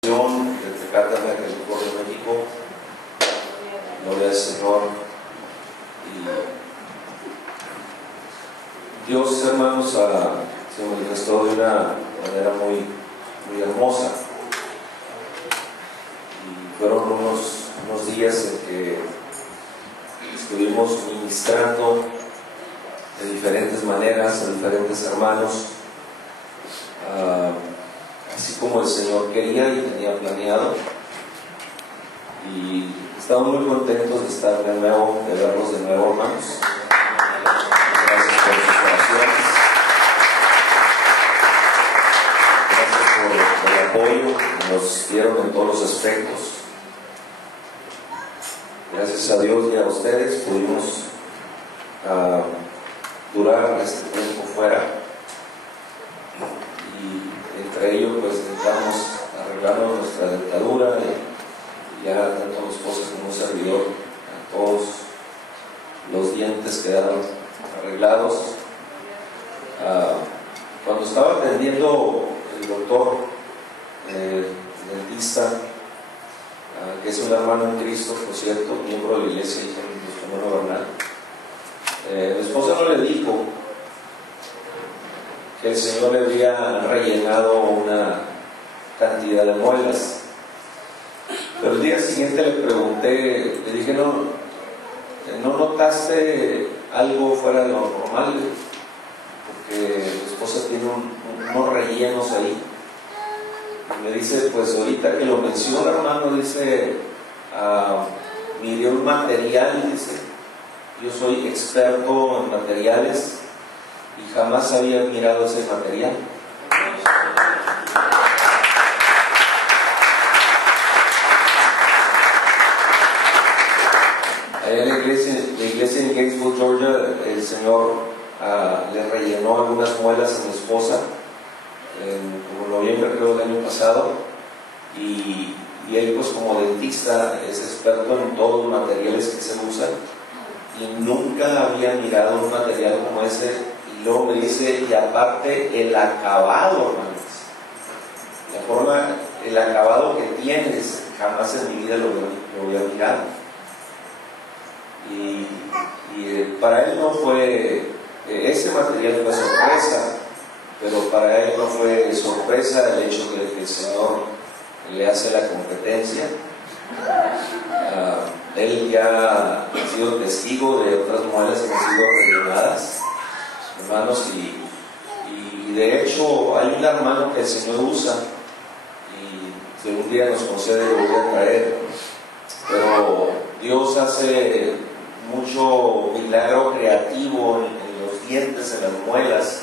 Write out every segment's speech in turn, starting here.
De Tecate, California, México. Gloria al Señor. Y Dios, hermanos, se manifestó de una manera muy hermosa. Y fueron unos días en que estuvimos ministrando de diferentes maneras a diferentes hermanos, así como el Señor quería y tenía planeado. Y estamos muy contentos de estar de nuevo, de verlos de nuevo, hermanos. Gracias por sus oraciones, gracias por el apoyo que nos dieron en todos los aspectos. Gracias a Dios y a ustedes pudimos durar este tiempo fuera, y entre ellos pues estamos arreglando nuestra dentadura y ya tanto mi esposa como un servidor, todos los dientes quedaron arreglados. Cuando estaba atendiendo el doctor dentista, que es un hermano en Cristo, por cierto, miembro de la iglesia y hermano Bernal, mi esposa no le dijo que el Señor le había rellenado una cantidad de muelas. Pero el día siguiente le pregunté, le dije, ¿no notaste algo fuera de lo normal? Porque mi esposa tiene unos rellenos ahí. Y me dice, pues ahorita que lo menciona, hermano, dice, miré un material, dice, yo soy experto en materiales y jamás había mirado ese material. Allá en la iglesia en Gainesville, Georgia, el Señor le rellenó algunas muelas a mi esposa en noviembre, creo, del año pasado, y él, pues como dentista, es experto en todos los materiales que se usan y nunca había mirado un material como ese. Y luego me dice, y aparte el acabado, hermanos, la forma, el acabado que tienes, jamás en mi vida lo había mirado. Y para él no fue, ese material fue sorpresa, pero para él no fue sorpresa el hecho de que el Señor le hace la competencia. Él ya ha sido testigo de otras muelas que han sido rellenadas, hermanos, y de hecho hay un hermano que el Señor usa y que un día nos concede y lo voy a traer, pero Dios hace mucho milagro creativo en los dientes, en las muelas.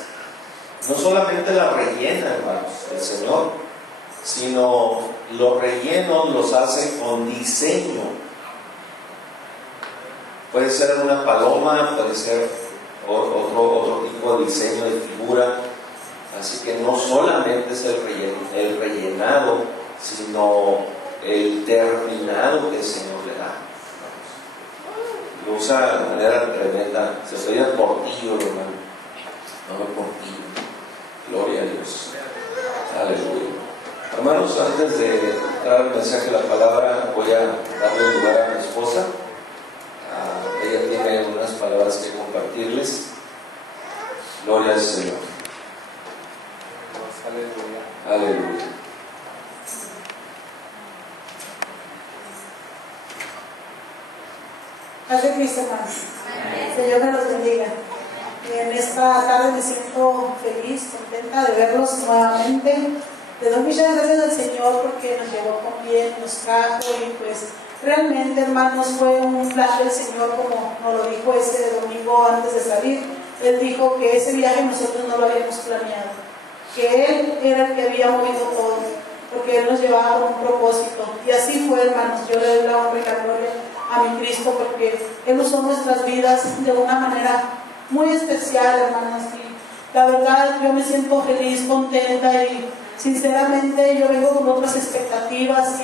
No solamente la rellena, hermanos, el Señor, sino los rellenos los hace con diseño. Puede ser una paloma, puede ser otro tipo de diseño de figura. Así que no solamente es el rellenado, sino el terminado que el Señor le da. Lo usa de manera tremenda. Se oye el portillo, hermano. No el portillo. Gloria a Dios. Aleluya. Hermanos, antes de dar el mensaje de la palabra, voy a darle lugar a mi esposa. Ella tiene unas palabras que compartirles. Gloria al Señor. Aleluya. Aleluya. Paz de Cristo, hermanos. Señor me los bendiga. En esta tarde me siento feliz, contenta de verlos nuevamente. Le doy muchas gracias al Señor porque nos llevó con bien, nos trajo, y pues realmente, hermanos, fue un plan del Señor, como nos lo dijo este domingo antes de salir. Él dijo que ese viaje nosotros no lo habíamos planeado, que Él era el que había movido todo, porque Él nos llevaba con un propósito. Y así fue, hermanos. Yo le doy la honra y la gloria a mi Cristo porque Él usó nuestras vidas de una manera muy especial, hermanos. Y la verdad, yo me siento feliz, contenta, y sinceramente yo vengo con otras expectativas,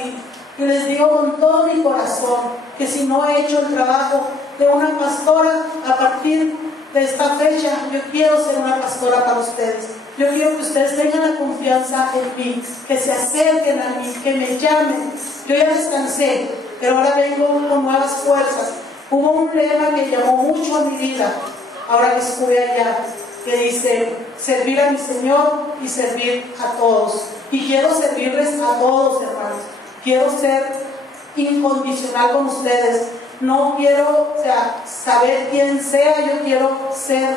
y les digo con todo mi corazón que si no he hecho el trabajo de una pastora, a partir de esta fecha yo quiero ser una pastora para ustedes. yo quiero que ustedes tengan la confianza en mí, que se acerquen a mí, que me llamen. Yo ya descansé, pero ahora vengo con nuevas fuerzas. Hubo un lema que llamó mucho a mi vida, ahora que estuve allá, que dice, servir a mi Señor y servir a todos. Y quiero servirles a todos, hermanos. Quiero ser incondicional con ustedes. No quiero, saber quién sea, yo quiero ser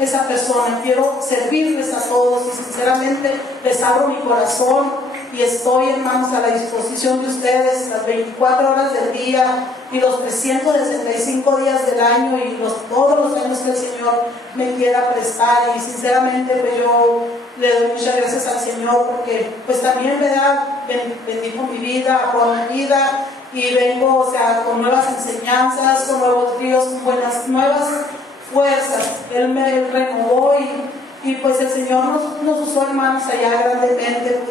esa persona, quiero servirles a todos y sinceramente les abro mi corazón y estoy, hermanos, a la disposición de ustedes las 24 horas del día y los 365 días del año y todos los años que el Señor me quiera prestar. Y sinceramente pues yo le doy muchas gracias al Señor porque pues también bendijo mi vida, aprobó mi vida y vengo con nuevas enseñanzas, con nuevos ríos, con nuevas fuerzas. Él me renovó y pues el Señor nos usó, hermanos, allá grandemente.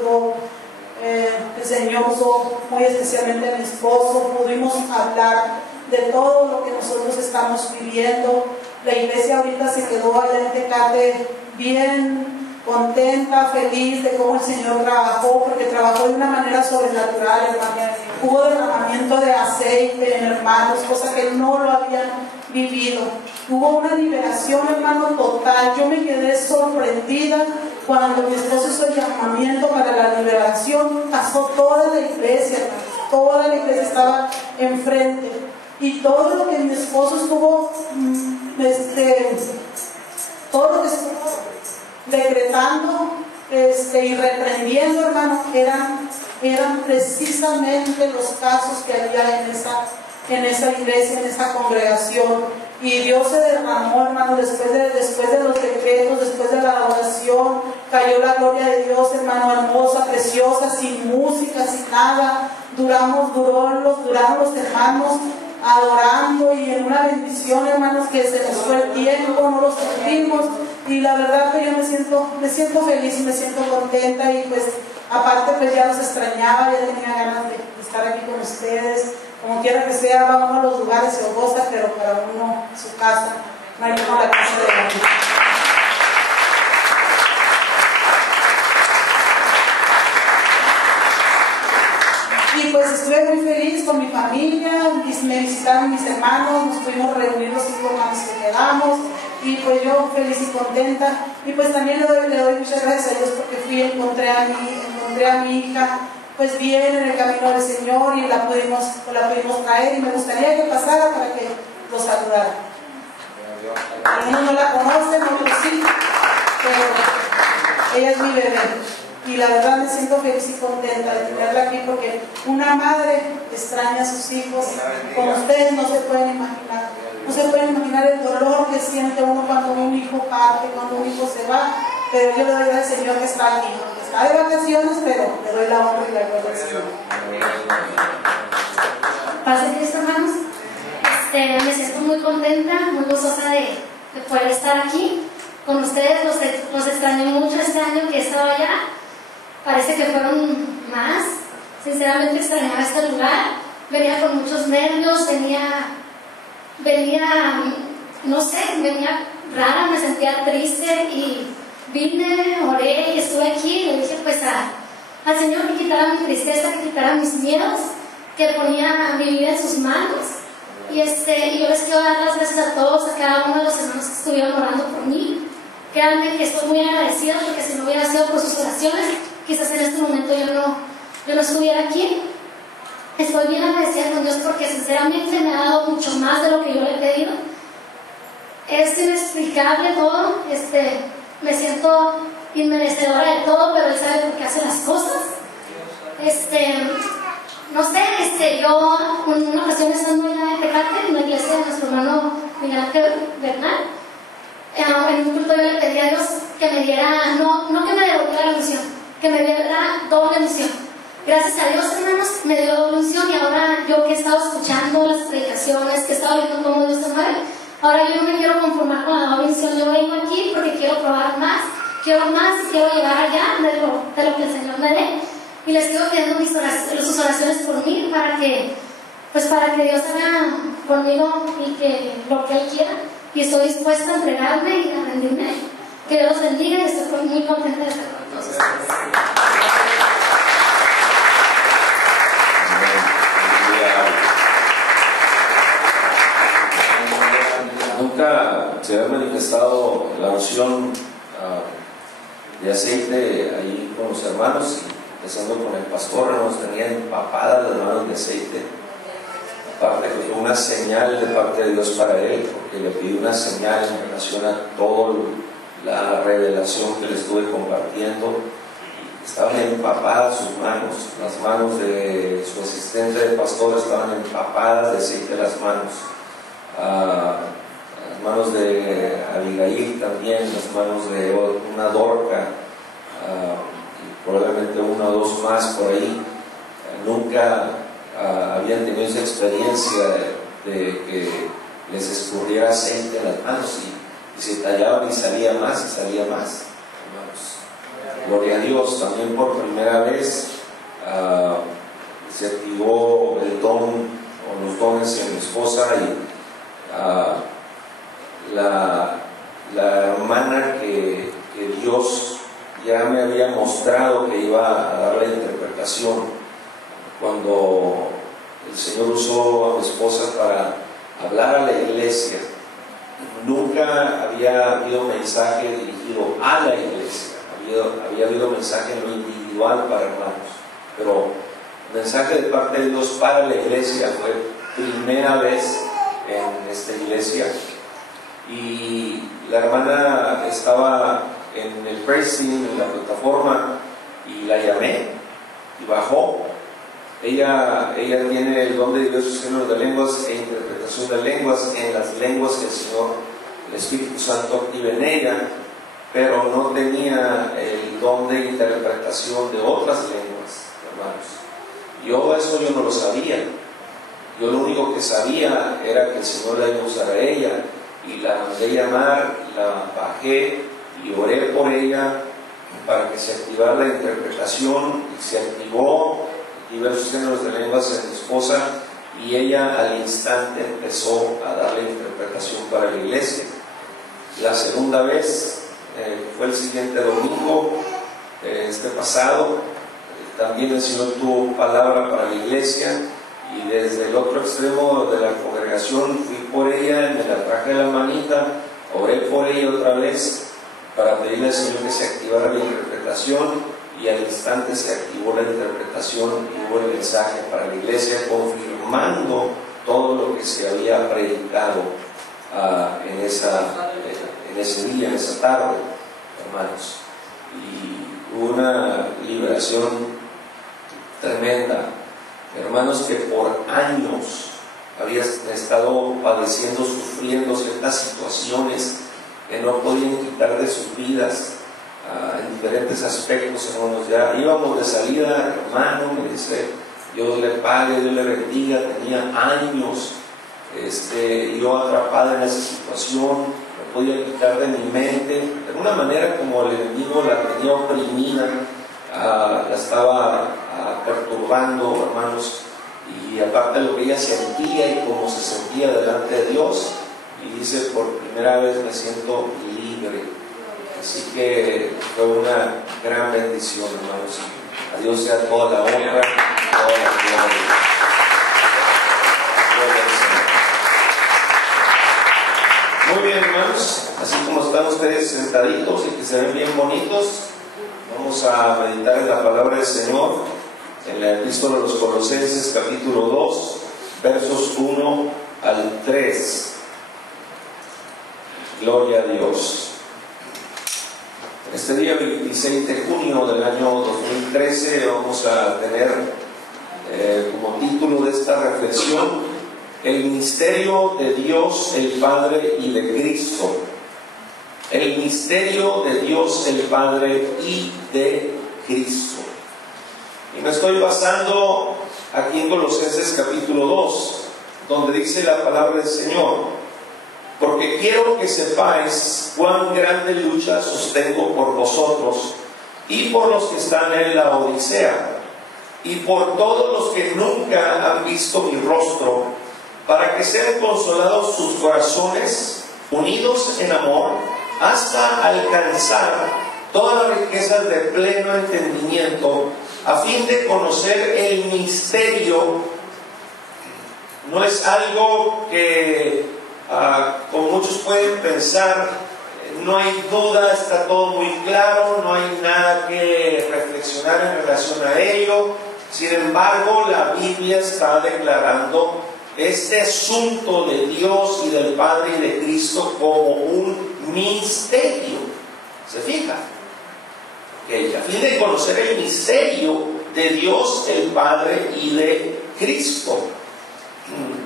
El Señor usó muy especialmente a mi esposo. Pudimos hablar de todo lo que nosotros estamos viviendo. La iglesia ahorita se quedó allá en Tecate bien contenta, feliz de cómo el Señor trabajó, porque trabajó de una manera sobrenatural, hermano. Hubo derramamiento de aceite en hermanos, cosa que no lo habían vivido. Hubo una liberación, hermano, total. Yo me quedé sorprendida cuando mi esposo hizo el llamamiento para la liberación. Pasó toda la iglesia, hermano. Toda la iglesia estaba enfrente. Y todo lo que mi esposo estuvo, todo lo que estuvo decretando y reprendiendo, hermano, eran precisamente los casos que había en esa iglesia, en esa congregación. Y Dios se derramó, hermano, después de los decretos, después de la adoración, cayó la gloria de Dios, hermano, hermosa, preciosa, sin música, sin nada. Duraron los hermanos adorando y en una bendición, hermanos, que se nos fue el tiempo, no lo sentimos. Y la verdad que yo me siento feliz y me siento contenta y pues aparte pues ya los extrañaba, ya tenía ganas de estar aquí con ustedes. Como quiera que sea, va uno a los lugares se goza, pero para uno su casa, no hay como la casa de Dios. Y pues estuve muy feliz con mi familia, me visitaron mis hermanos, nos pudimos reunir los 5 hermanos que quedamos. Y pues yo feliz y contenta. Y pues también le doy muchas gracias a Dios porque encontré a mi hija pues bien en el camino del Señor y la pudimos traer y me gustaría que pasara para que lo saludara. Algunos no la conocen, otros sí, pero ella es mi bebé. Y la verdad me siento feliz y contenta de tenerla aquí porque una madre extraña a sus hijos. Con ustedes no se pueden imaginar. No se pueden imaginar el dolor que siente uno cuando un hijo parte, cuando un hijo se va. Pero yo le doy gracias al Señor que está aquí. Está de vacaciones, pero le doy la honra y la gloria al Señor. Paz de Cristo, hermanos. Me siento muy contenta, muy gozosa de poder estar aquí con ustedes. Los extrañé mucho este año que he estado allá. Parece que fueron más. Sinceramente extrañaba este lugar. Venía con muchos nervios, venía rara, me sentía triste y vine, oré y estuve aquí y le dije pues al Señor que quitara mi tristeza, que quitara mis miedos, que ponía mi vida en sus manos. Y yo les quiero dar las gracias a todos, a cada uno de los hermanos que estuvieron orando por mí. Créanme que estoy muy agradecida porque si no hubiera sido por sus oraciones, quizás en este momento yo no estuviera aquí. Estoy bien agradecida con Dios porque sinceramente me ha dado mucho más de lo que yo le he pedido. Es inexplicable todo, me siento inmerecedora de todo, pero Él sabe por qué hace las cosas. No sé, yo en una ocasión estando allá en Tecate, en la iglesia de nuestro hermano Miguel Ángel Bernal, en un culto yo le pedí a Dios que me diera, no que me devolviera la unción, que me diera doble unción. Gracias a Dios, hermanos, me dio doble unción y ahora yo que he estado escuchando las predicaciones, que he estado viendo cómo Dios se mueve, ahora yo no me quiero conformar con la doble unción. Yo vengo aquí porque quiero probar más y quiero llegar allá de lo que el Señor me dé. Y les sigo pidiendo sus oraciones por mí para que Dios haga conmigo y que lo que Él quiera. Y estoy dispuesta a entregarme y a rendirme Que Dios los bendiga y estoy muy contenta de estar con todos ustedes. Nunca se había manifestado la unción de aceite ahí con los hermanos, empezando con el pastor. Nos tenían empapadas las manos de aceite. Aparte que fue una señal de parte de Dios para él, porque le pidió una señal en relación a toda la revelación que le estuve compartiendo. Estaban empapadas sus manos, las manos de su asistente de pastor estaban empapadas de aceite las manos. Las manos de Abigail también, las manos de una Dorca, y probablemente una o dos más por ahí. Nunca habían tenido esa experiencia de que les escurriera aceite en las manos y se tallaban y salía más, hermanos. Gloria a Dios. También por primera vez se activó el don o los dones en mi esposa, y la hermana que Dios ya me había mostrado que iba a dar la interpretación. Cuando el Señor usó a mi esposa para hablar a la iglesia, nunca había habido mensaje dirigido a la iglesia, había habido mensaje en lo individual para hermanos, pero mensaje de parte de Dios para la iglesia fue primera vez en esta iglesia. Y la hermana estaba en el praising, en la plataforma, y la llamé y bajó. Ella tiene el don de Dios, Señor, de lenguas e interpretación de lenguas, en las lenguas que el Señor, el Espíritu Santo activa en ella, pero no tenía el don de interpretación de otras lenguas, hermanos. Eso yo no lo sabía. Yo lo único que sabía era que el Señor la iba a usar a ella, y la mandé llamar, la bajé y oré por ella para que se activara la interpretación, y se activó diversos géneros de lenguas en mi esposa, y ella al instante empezó a darle interpretación para la iglesia. La segunda vez fue el siguiente domingo, este pasado, también el Señor tuvo palabra para la iglesia, y desde el otro extremo de la congregación fui por ella, me la traje de la manita, oré por ella otra vez para pedirle al Señor que se activara la interpretación, y al instante se activó la interpretación y hubo el mensaje para la iglesia, confirmando todo lo que se había predicado en ese día, en esa tarde, hermanos. Y hubo una liberación tremenda. Hermanos que por años habían estado padeciendo, sufriendo ciertas situaciones que no podían quitar de sus vidas, en diferentes aspectos, hermanos. Ya íbamos de salida, hermano, me dice, Dios le pague, Dios le bendiga. Tenía años yo atrapada en esa situación, no podía quitar de mi mente, de una manera como el enemigo la tenía oprimida, la estaba perturbando, hermanos, y aparte de lo que ella sentía y cómo se sentía delante de Dios, y dice, por primera vez me siento libre. Así que fue una gran bendición, hermanos. A Dios sea toda la honra, toda la gloria. Muy bien, hermanos, así como están ustedes sentaditos y que se ven bien bonitos, vamos a meditar en la palabra del Señor en la epístola de los Colosenses, capítulo 2, versos 1 al 3. Gloria a Dios. Este día 26 de junio del año 2013 vamos a tener como título de esta reflexión: el misterio de Dios el Padre y de Cristo. El misterio de Dios el Padre y de Cristo. Y me estoy basando aquí en Colosenses capítulo 2, donde dice la palabra del Señor: porque quiero que sepáis cuán grande lucha sostengo por vosotros y por los que están en la Odisea, y por todos los que nunca han visto mi rostro, para que sean consolados sus corazones, unidos en amor, hasta alcanzar todas las riquezas de pleno entendimiento, a fin de conocer el misterio. No es algo que como muchos pueden pensar, no hay duda, está todo muy claro, no hay nada que reflexionar en relación a ello. Sin embargo, la Biblia está declarando este asunto de Dios y del Padre y de Cristo como un misterio. ¿Se fija? A fin de conocer el misterio de Dios, el Padre y de Cristo.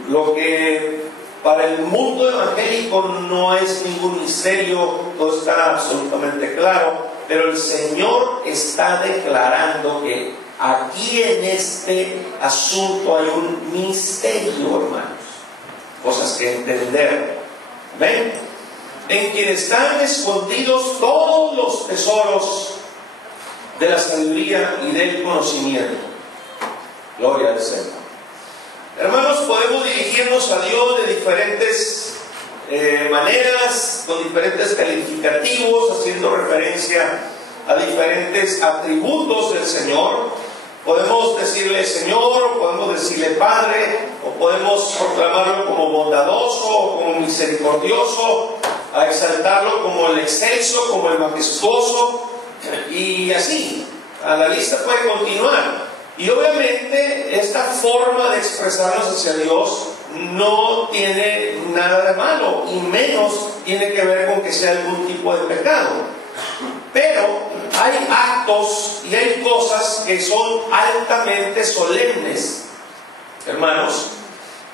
Lo que para el mundo evangélico no es ningún misterio, todo está absolutamente claro, pero el Señor está declarando que aquí en este asunto hay un misterio, hermanos, cosas que entender. ¿Ven? En quien están escondidos todos los tesoros de la sabiduría y del conocimiento. Gloria al Señor. Hermanos, podemos dirigirnos a Dios de diferentes maneras, con diferentes calificativos, haciendo referencia a diferentes atributos del Señor. Podemos decirle Señor, o podemos decirle Padre, o podemos proclamarlo como bondadoso, o como misericordioso, a exaltarlo como el excelso, como el majestuoso, y así, a la lista puede continuar. Y obviamente esta forma de expresarnos hacia Dios no tiene nada de malo, y menos tiene que ver con que sea algún tipo de pecado. Pero hay actos y hay cosas que son altamente solemnes, hermanos,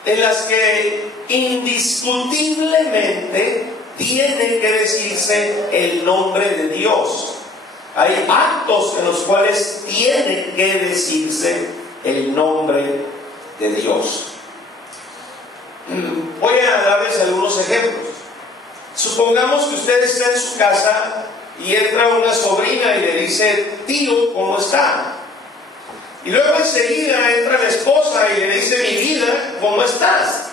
en las que indiscutiblemente tiene que decirse el nombre de Dios. Hay actos en los cuales tiene que decirse el nombre de Dios. Voy a darles algunos ejemplos. Supongamos que usted está en su casa y entra una sobrina y le dice: tío, ¿cómo está? Y luego enseguida entra la esposa y le dice: mi vida, ¿cómo estás?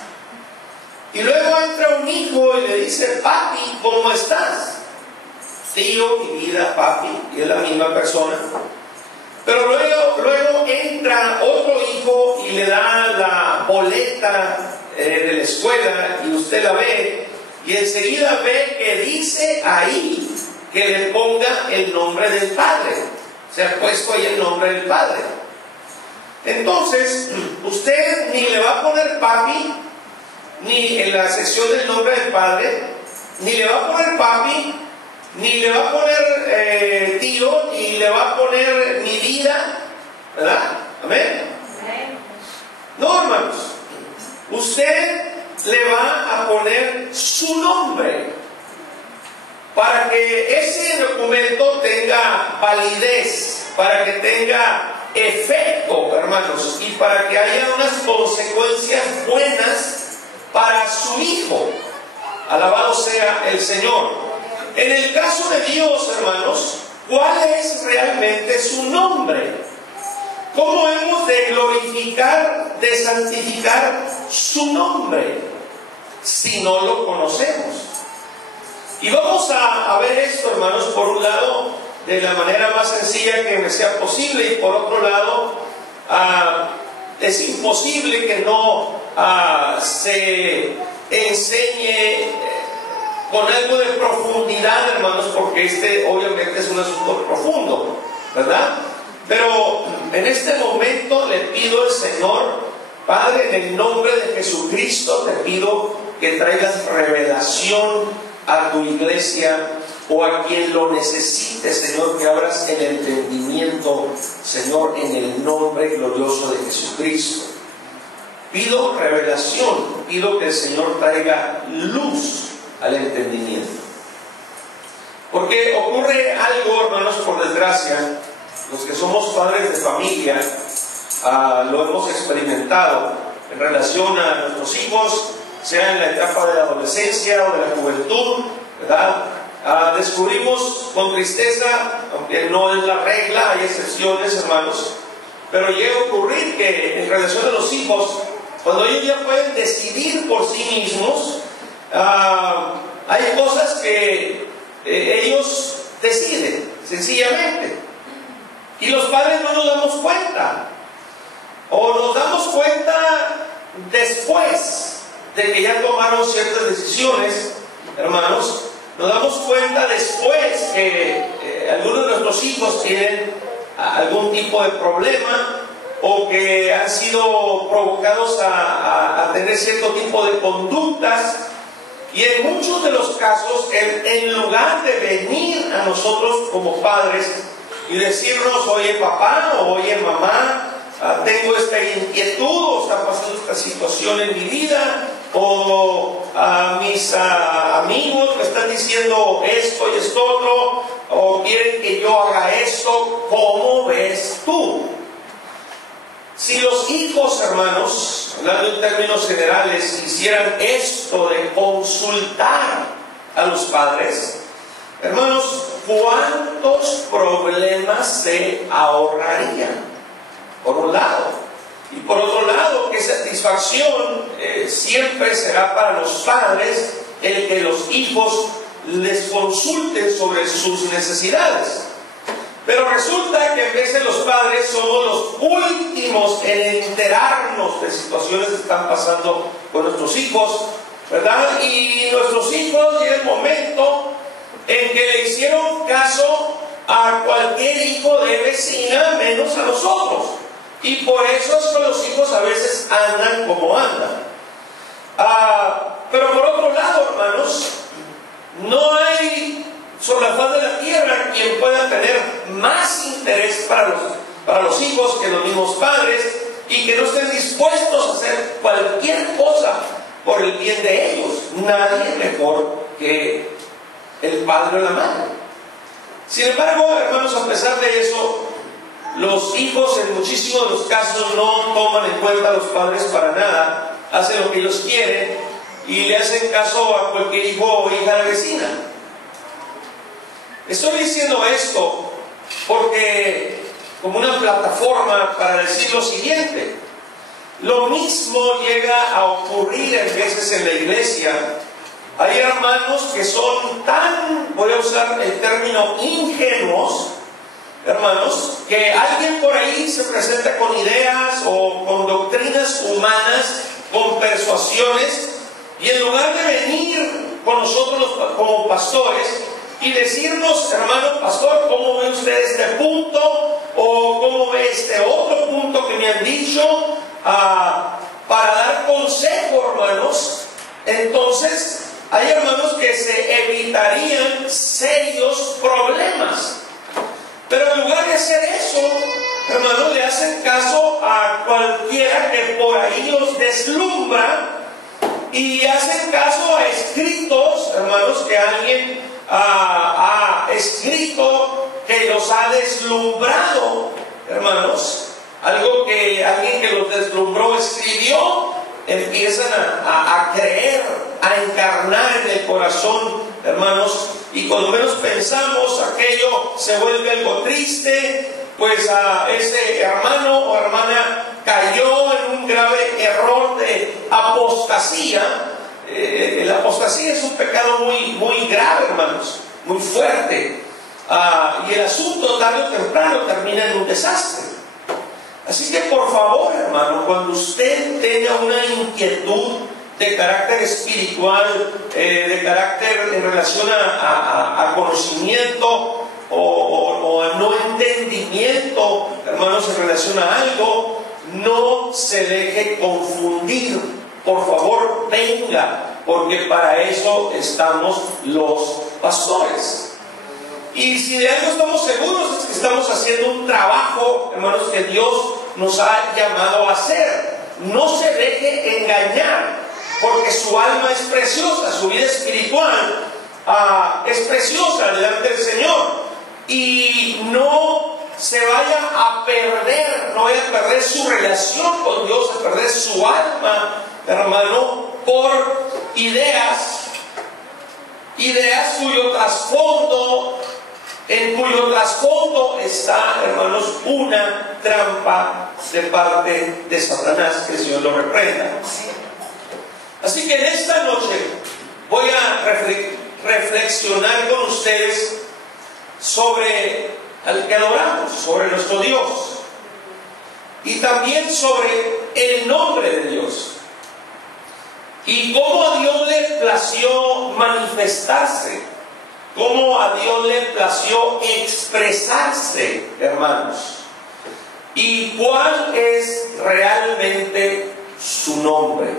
Y luego entra un hijo y le dice: papi, ¿cómo estás? Tío, mi vida, papi, y es la misma persona. Pero luego entra otro hijo y le da la boleta de la escuela y usted la ve y enseguida ve que dice ahí que le ponga el nombre del Padre. Se ha puesto ahí el nombre del Padre. Entonces, usted ni le va a poner papi, ni en la sección del nombre del Padre, ni le va a poner papi, ni le va a poner tío, ni le va a poner mi vida, ¿verdad? ¿Amén? No, hermanos. Usted le va a poner su nombre para que ese documento tenga validez, para que tenga efecto, hermanos, y para que haya unas consecuencias buenas para su hijo. Alabado sea el Señor. En el caso de Dios, hermanos, ¿cuál es realmente su nombre? ¿Cómo hemos de glorificar, de santificar su nombre si no lo conocemos? Y vamos a ver esto, hermanos, por un lado, de la manera más sencilla que me sea posible, y por otro lado, es imposible que no se enseñe con algo de profundidad, hermanos, porque este obviamente es un asunto profundo, ¿verdad? Pero en este momento le pido al Señor, Padre, en el nombre de Jesucristo, te pido que traigas revelación a tu iglesia o a quien lo necesite, Señor, que abras el entendimiento, Señor, en el nombre glorioso de Jesucristo. Pido revelación, pido que el Señor traiga luz al entendimiento. Porque ocurre algo, hermanos, por desgracia, los que somos padres de familia lo hemos experimentado en relación a nuestros hijos, sea en la etapa de la adolescencia o de la juventud, ¿verdad? Descubrimos con tristeza, aunque no es la regla, hay excepciones, hermanos, pero llega a ocurrir que en relación a los hijos, cuando ellos ya pueden decidir por sí mismos, hay cosas que ellos deciden, sencillamente. Y los padres no nos damos cuenta. O nos damos cuenta después de que ya tomaron ciertas decisiones, hermanos. Nos damos cuenta después que algunos de nuestros hijos tienen algún tipo de problema o que han sido provocados a tener cierto tipo de conductas. Y en muchos de los casos, en lugar de venir a nosotros como padres y decirnos: oye papá o oye mamá, tengo esta inquietud, o está pasando esta situación en mi vida, o mis amigos me están diciendo esto y esto otro, o quieren que yo haga esto, ¿cómo ves tú? Si los hijos, hermanos, hablando en términos generales, hicieran esto de consultar a los padres, hermanos, ¿cuántos problemas se ahorrarían? Por un lado. Y por otro lado, ¿qué satisfacción siempre será para los padres el que los hijos les consulten sobre sus necesidades? Pero resulta que en vez de los padres somos los últimos en enterarnos de situaciones que están pasando con nuestros hijos, ¿verdad? Y nuestros hijos llega el momento en que le hicieron caso a cualquier hijo de vecina menos a nosotros. Y por eso es que los hijos a veces andan como andan. Pero por otro lado, hermanos, no hay sobre la faz de la tierra quien pueda tener más interés para los hijos que los mismos padres, y que no estén dispuestos a hacer cualquier cosa por el bien de ellos. Nadie mejor que el padre o la madre. Sin embargo, hermanos, a pesar de eso, los hijos en muchísimos de los casos no toman en cuenta a los padres para nada, hacen lo que ellos quieren y le hacen caso a cualquier hijo o hija de la vecina. Estoy diciendo esto porque como una plataforma para decir lo siguiente: lo mismo llega a ocurrir en veces en la iglesia. Hay hermanos que son tan, voy a usar el término, ingenuos, hermanos, que alguien por ahí se presenta con ideas o con doctrinas humanas, con persuasiones, y en lugar de venir con nosotros como pastores y decirnos: hermano pastor, ¿cómo ve usted este punto? ¿O cómo ve este otro punto que me han dicho? Para dar consejo, hermanos. Entonces, hay hermanos que se evitarían serios problemas. Pero en lugar de hacer eso, hermanos, le hacen caso a cualquiera que por ahí los deslumbra, y hacen caso a escritos, hermanos, que alguien ha escrito, que los ha deslumbrado, hermanos. Algo que alguien que los deslumbró escribió, empiezan a creer, a encarnar en el corazón, hermanos, y cuando menos pensamos, aquello se vuelve algo triste, pues ese hermano o hermana cayó en un grave error de apostasía. La apostasía es un pecado muy grave, hermanos, muy fuerte, y el asunto tarde o temprano termina en un desastre. Así que por favor, hermano, cuando usted tenga una inquietud de carácter espiritual, de carácter en relación a conocimiento o a no entendimiento, hermanos, en relación a algo, no se deje confundir. Por favor, venga, porque para eso estamos los pastores. Y si de algo estamos seguros es que estamos haciendo un trabajo, hermanos, que Dios nos ha llamado a hacer. No se deje engañar, porque su alma es preciosa, su vida espiritual es preciosa delante del Señor. Y no se vaya a perder, no vaya a perder su relación con Dios, a perder su alma, hermano, por ideas cuyo trasfondo, en cuyo trasfondo está, hermanos, una trampa de parte de Satanás, que el Señor lo reprenda. Así que en esta noche voy a reflexionar con ustedes sobre al que adoramos, sobre nuestro Dios, y también sobre el nombre de Dios, y cómo a Dios le plació manifestarse, cómo a Dios le plació expresarse, hermanos, y cuál es realmente su nombre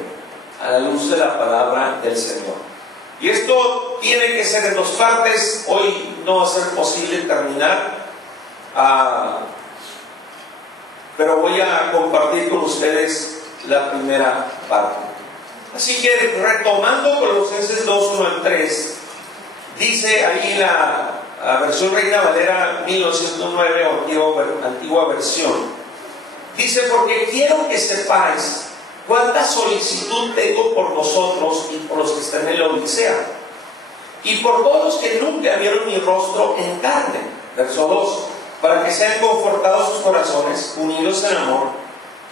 a la luz de la palabra del Señor. Y esto tiene que ser en dos partes. Hoy no va a ser posible terminar, pero voy a compartir con ustedes la primera parte. Así que retomando Colosenses 2, 1 al 3, dice ahí la versión Reina Valera 1909, o antigua versión, dice: porque quiero que sepáis cuánta solicitud tengo por vosotros y por los que están en la Odisea, y por todos los que nunca vieron mi rostro en carne. Verso 2: para que sean confortados sus corazones, unidos en amor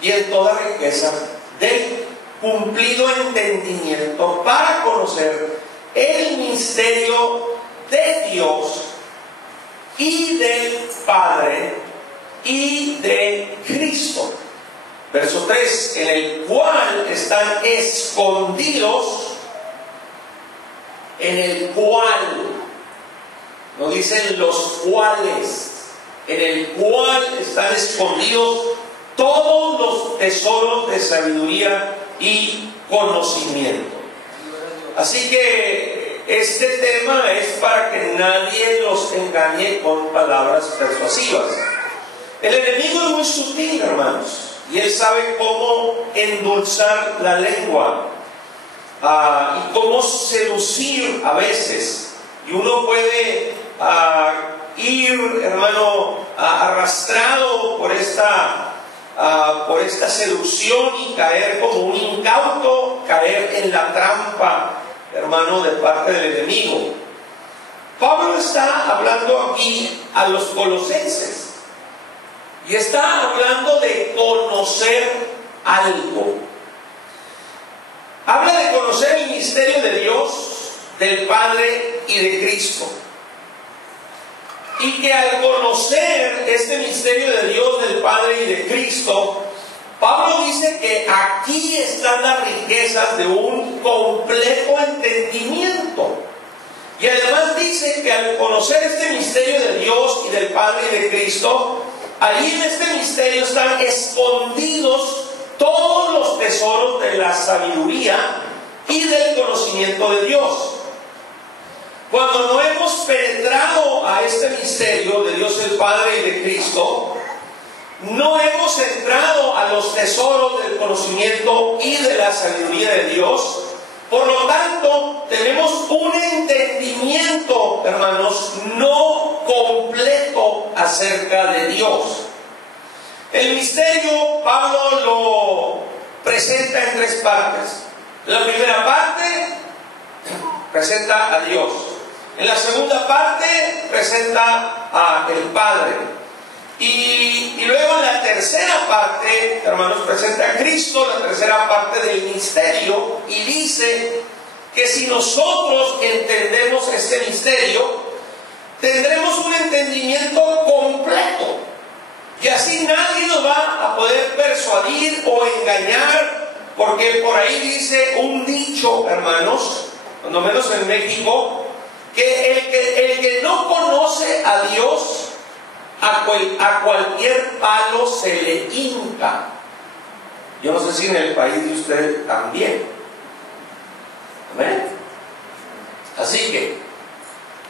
y en toda riqueza del cumplido entendimiento, para conocer el misterio de Dios y del Padre y de Cristo. Verso 3: en el cual están escondidos, en el cual, no dicen los cuales, en el cual están escondidos todos los tesoros de sabiduría y conocimiento. Así que este tema es para que nadie los engañe con palabras persuasivas. El enemigo es muy sutil, hermanos, y él sabe cómo endulzar la lengua y cómo seducir a veces. Y uno puede ir, hermano, arrastrado por esta seducción y caer como un incauto, caer en la trampa, hermano, de parte del enemigo. Pablo está hablando aquí a los colosenses y está hablando de conocer algo. Habla de conocer el misterio de Dios, del Padre y de Cristo. Y que al conocer este misterio de Dios, del Padre y de Cristo, Pablo dice que aquí están las riquezas de un completo entendimiento. Y además dice que al conocer este misterio de Dios y del Padre y de Cristo, ahí en este misterio están escondidos todos los tesoros de la sabiduría y del conocimiento de Dios. Cuando no hemos penetrado a este misterio de Dios el Padre y de Cristo, no hemos entrado a los tesoros del conocimiento y de la sabiduría de Dios. Por lo tanto, tenemos un entendimiento, hermanos, no completo acerca de Dios. El misterio, Pablo lo presenta en tres partes. La primera parte presenta a Dios. En la segunda parte presenta al Padre. Y luego en la tercera parte, hermanos, presenta a Cristo, la tercera parte del misterio, y dice que si nosotros entendemos ese misterio, tendremos un entendimiento completo. Y así nadie nos va a poder persuadir o engañar, porque por ahí dice un dicho, hermanos, cuando menos en México, que el que no conoce a Dios, a cualquier palo se le hinca. Yo no sé si en el país de usted también. ¿Amén? Así que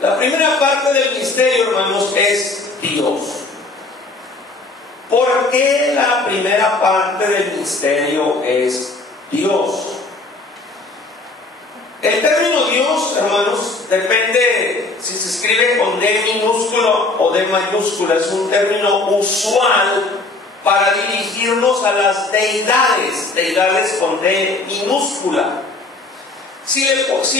la primera parte del misterio, hermanos, es Dios. ¿Por qué la primera parte del misterio es Dios? El término Dios, hermanos, depende si se escribe con D minúsculo o D mayúscula. Es un término usual para dirigirnos a las deidades, deidades con D minúscula. Si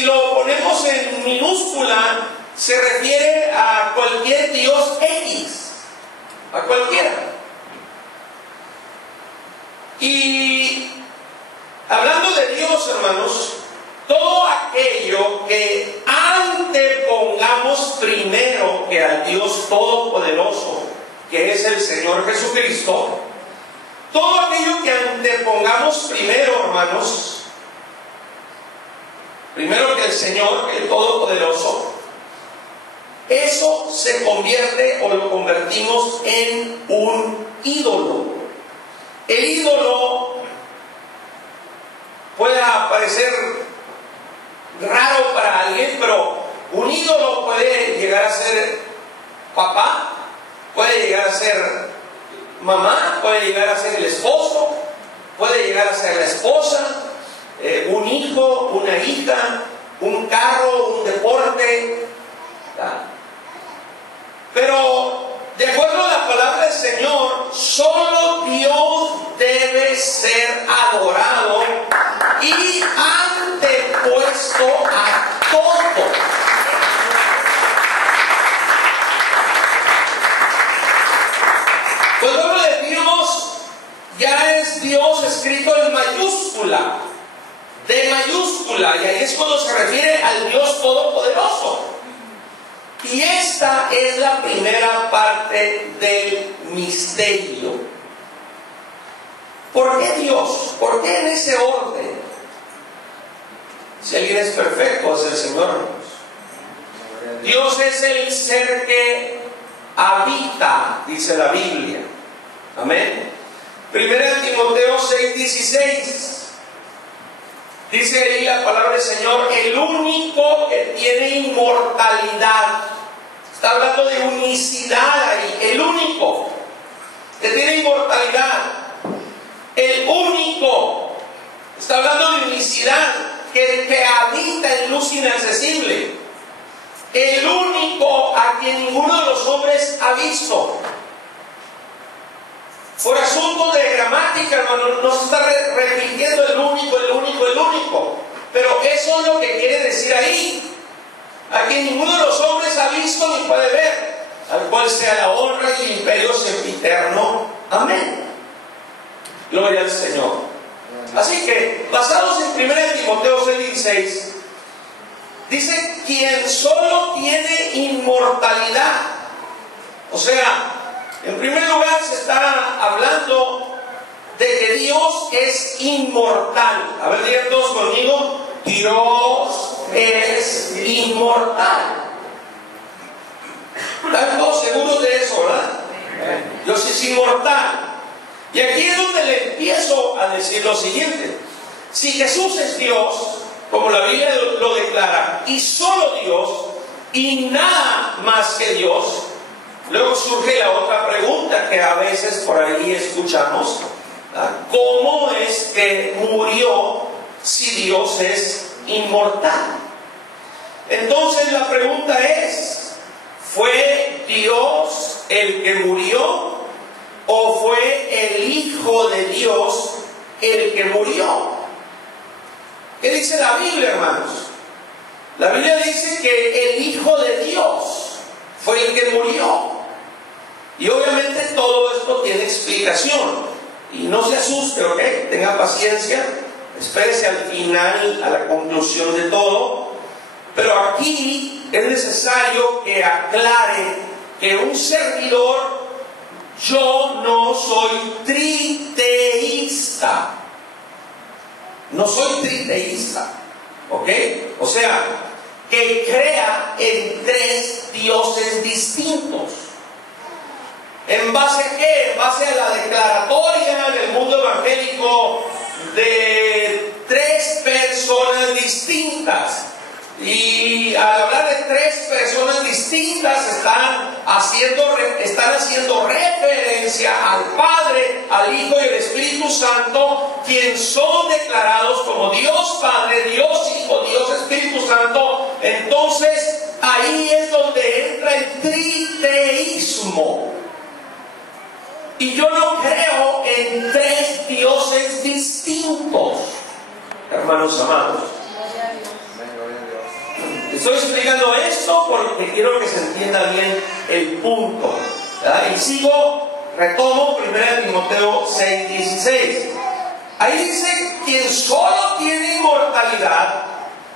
lo ponemos en minúscula, se refiere a cualquier Dios X, a cualquiera. Y hablando de Dios, hermanos, todo aquello que ante al Dios Todopoderoso, que es el Señor Jesucristo, todo aquello que antepongamos primero, hermanos, primero que el Señor, el Todopoderoso, eso se convierte o lo convertimos en un ídolo. El ídolo puede parecer raro para alguien, pero un ídolo puede llegar a ser papá, puede llegar a ser mamá, puede llegar a ser el esposo, puede llegar a ser la esposa, un hijo, una hija, un carro, un deporte. Pero de acuerdo a la palabra del Señor, solo Dios debe ser adorado y antepuesto a todo. Cuando hablo de Dios, ya es Dios escrito en mayúscula, de mayúscula, y ahí es cuando se refiere al Dios Todopoderoso. Y esta es la primera parte del misterio. ¿Por qué Dios? ¿Por qué en ese orden? Si alguien es perfecto, es el Señor. Dios es el ser que habita, dice la Biblia. Amén. 1 Timoteo 6:16. Dice ahí la palabra del Señor, el único que tiene inmortalidad. Está hablando de unicidad ahí. El único que tiene inmortalidad. El único. Está hablando de unicidad. Que habita en luz inaccesible. El único a quien ninguno de los hombres ha visto. Por asunto de gramática, hermano, no se está repitiendo el único, el único, el único. Pero eso es lo que quiere decir ahí. A quien ninguno de los hombres ha visto ni puede ver, al cual sea la honra y el imperio sempiterno. Amén. Gloria al Señor. Así que, basados en 1 Timoteo 6:16, dice quien solo tiene inmortalidad. O sea, en primer lugar se está hablando de que Dios es inmortal. A ver, digan todos conmigo, Dios es inmortal. ¿Están todos seguros de eso, verdad? Dios es inmortal. Y aquí es donde le empiezo a decir lo siguiente. Si Jesús es Dios, como la Biblia lo declara, y solo Dios, y nada más que Dios, luego surge la otra pregunta que a veces por ahí escuchamos, ¿verdad? ¿Cómo es que murió si Dios es inmortal? Entonces la pregunta es, ¿fue Dios el que murió o fue el Hijo de Dios el que murió? ¿Qué dice la Biblia, hermanos? La Biblia dice que el Hijo de Dios fue el que murió. Y obviamente todo esto tiene explicación. Y no se asuste, ¿ok? Tenga paciencia. Espérese al final, a la conclusión de todo. Pero aquí es necesario que aclare que un servidor, yo no soy triteísta. No soy triteísta. ¿Ok? O sea, que crea en tres dioses distintos. ¿En base a qué? En base a la declaratoria del mundo evangélico de tres personas distintas. Y al hablar de tres personas distintas están haciendo referencia al Padre, al Hijo y al Espíritu Santo, quienes son declarados como Dios Padre, Dios Hijo, Dios Espíritu Santo. Entonces ahí es donde entra el triteísmo. Y yo no creo en tres dioses distintos, hermanos amados. Estoy explicando esto porque quiero que se entienda bien el punto, ¿verdad? Y retomo 1 Timoteo 6:16. Ahí dice quien solo tiene inmortalidad,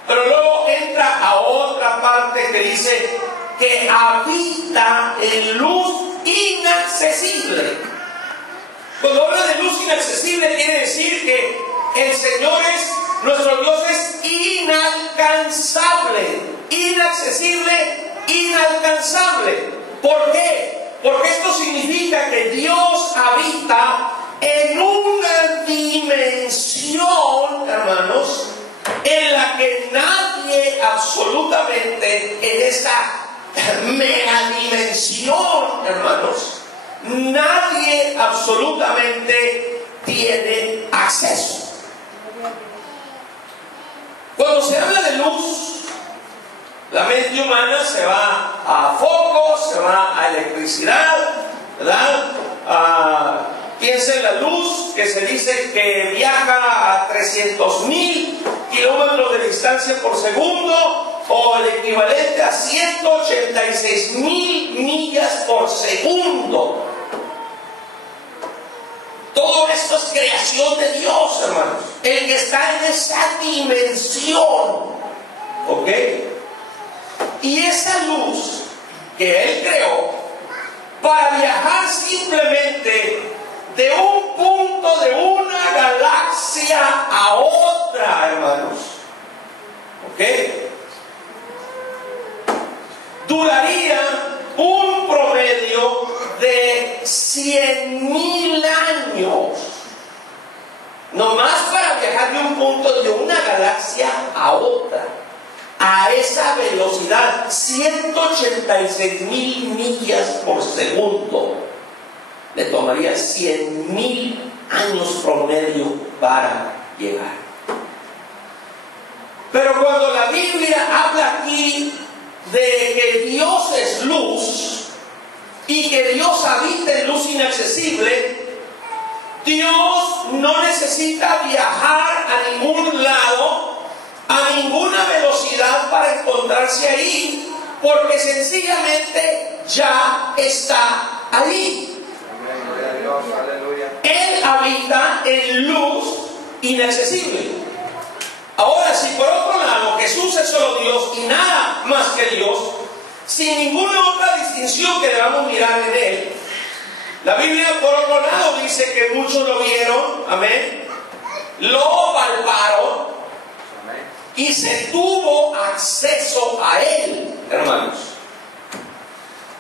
pero luego entra a otra parte que dice que habita en luz inaccesible. Cuando habla de luz inaccesible, quiere decir que el Señor nuestro Dios es inalcanzable, inaccesible, inalcanzable. ¿Por qué? Porque esto significa que Dios habita en una dimensión, hermanos, en la que nadie absolutamente, en esta mega dimensión, hermanos, nadie absolutamente tiene acceso. Cuando se habla de luz, la mente humana se va a focos, se va a electricidad, ¿verdad? Piensa en la luz, que se dice que viaja a 300,000 kilómetros de distancia por segundo, o el equivalente a 186,000 millas por segundo. Todo esto es creación de Dios, hermanos. El que está en esa dimensión, ¿ok? Y esa luz que Él creó para viajar simplemente de un punto de una galaxia a otra, hermanos, ¿ok? Duraría un promedio de 100,000 años, nomás para viajar de un punto de una galaxia a otra, a esa velocidad, 186,000 millas por segundo. Le tomaría 100,000 años promedio para llegar. Pero cuando la Biblia habla aquí de que Dios es luz y que Dios habita en luz inaccesible, Dios no necesita viajar a ningún lado, a ninguna velocidad para encontrarse ahí, porque sencillamente ya está ahí. Él habita en luz inaccesible. Ahora, si por otro lado Jesús es solo Dios y nada más que Dios, sin ninguna otra distinción que debamos mirar en Él, la Biblia por otro lado dice que muchos lo vieron, amén, lo palparon y se tuvo acceso a Él, hermanos.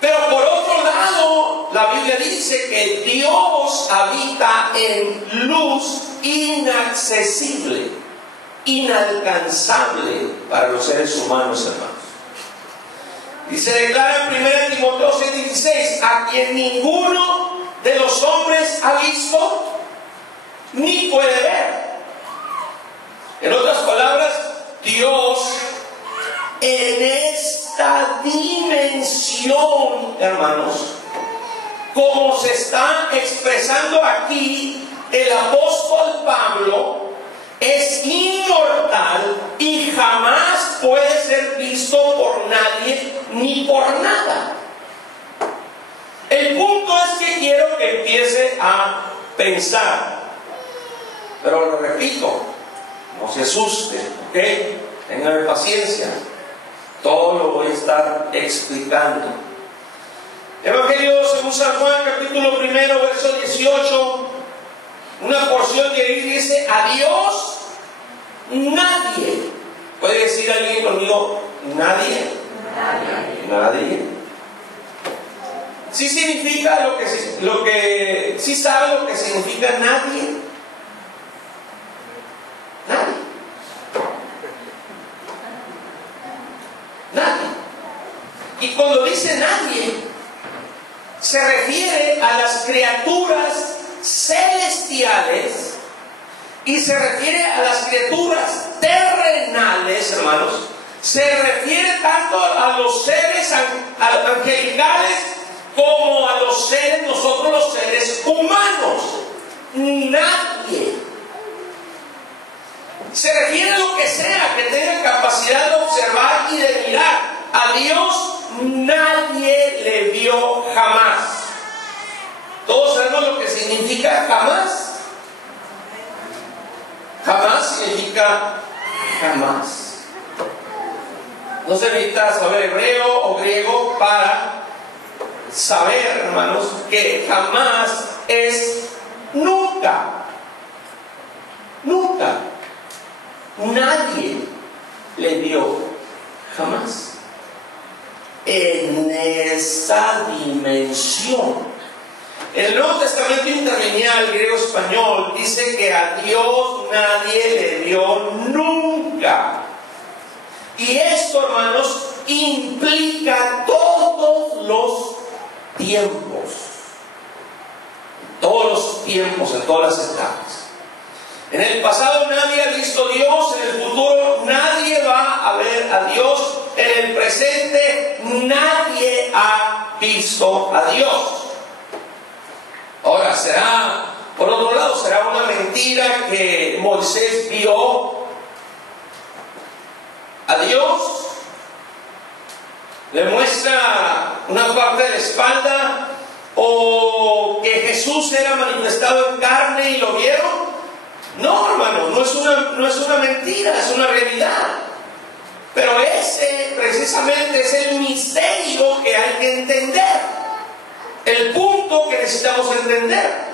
Pero por otro lado, la Biblia dice que Dios habita en luz inaccesible, inalcanzable para los seres humanos, hermanos. Y se declara en 1 Timoteo 6:16, a quien ninguno de los hombres ha visto ni puede ver. En otras palabras, Dios en esta dimensión, hermanos, como se está expresando aquí el apóstol Pablo, es inmortal y jamás puede ser visto por nadie ni por nada. El punto es que quiero que empiece a pensar, pero lo repito, no se asuste, ¿ok? Tengan paciencia, todo lo voy a estar explicando. Evangelio según San Juan, capítulo 1, verso 18, una porción que dice: a Dios nadie. ¿Puede decir alguien conmigo? Nadie. Nadie. Sí significa lo que sí sabe lo que significa nadie. Nadie. Nadie. Y cuando dice nadie, se refiere a las criaturas celestiales y se refiere a las criaturas terrenales, hermanos. Se refiere tanto a los seres angelicales como a los seres, nosotros los seres humanos. Nadie. Se refiere a lo que sea que tenga capacidad de observar y de mirar. A Dios nadie le vio jamás. Todos sabemos lo que significa jamás. Jamás significa jamás. No se necesita saber hebreo o griego para saber, hermanos, que jamás es nunca. Nunca. Nadie le vio jamás en esa dimensión. El Nuevo Testamento interlineal griego-español dice que a Dios nadie le vio nunca. Y esto, hermanos, implica todos los tiempos. Todos los tiempos, en todas las etapas. En el pasado nadie ha visto a Dios, en el futuro nadie va a ver a Dios, en el presente nadie ha visto a Dios. Ahora, por otro lado, será una mentira que Moisés vio a Dios, le muestra una parte de la espalda, o que Jesús era manifestado en carne y lo vieron. No, hermano, no es una mentira, es una realidad. Pero ese precisamente es el misterio que hay que entender, el punto que necesitamos entender.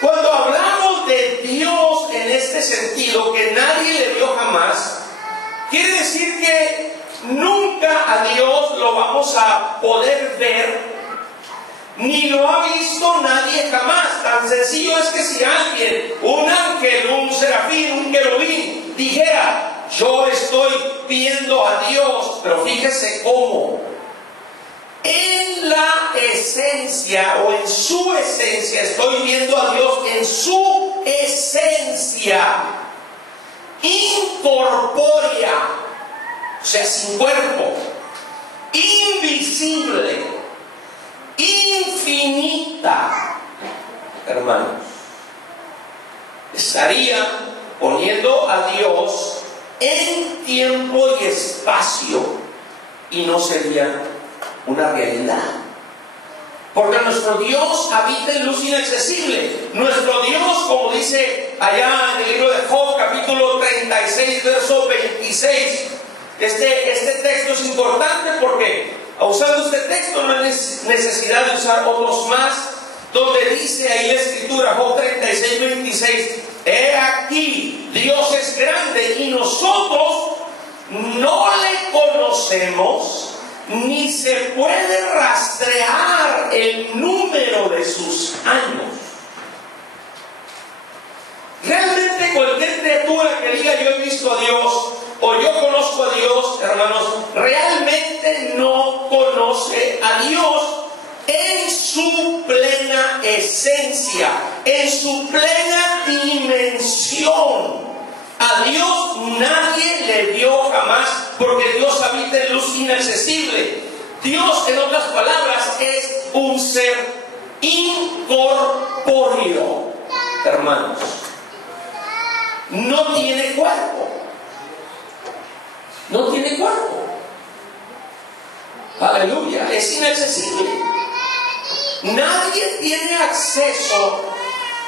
Cuando hablamos de Dios en este sentido, que nadie le vio jamás, quiere decir que nunca a Dios lo vamos a poder ver, ni lo ha visto nadie jamás. Tan sencillo es que si alguien, un ángel, un serafín, un querubín, dijera: yo estoy viendo a Dios, pero fíjese cómo, en la esencia o en su esencia, estoy viendo a Dios en su esencia incorpórea, o sea, sin cuerpo, invisible, infinita, hermanos, estaría poniendo a Dios en tiempo y espacio, y no sería una realidad. Porque nuestro Dios habita en luz inaccesible. Nuestro Dios, como dice allá en el libro de Job, capítulo 36, verso 26. Este texto es importante porque, usando este texto, no hay necesidad de usar otros más, donde dice ahí la escritura, Job 36, 26, he aquí, Dios es grande y nosotros no le conocemos, ni se puede rastrear el número de sus años. Realmente cualquier criatura que diga yo he visto a Dios o yo conozco a Dios, hermanos, realmente no conoce a Dios en su plena esencia, en su plena dimensión. A Dios nadie le vio jamás, porque Dios habita en luz inaccesible. Dios, en otras palabras, es un ser incorpóreo, hermanos. No tiene cuerpo. No tiene cuerpo. Aleluya, es inaccesible. Nadie tiene acceso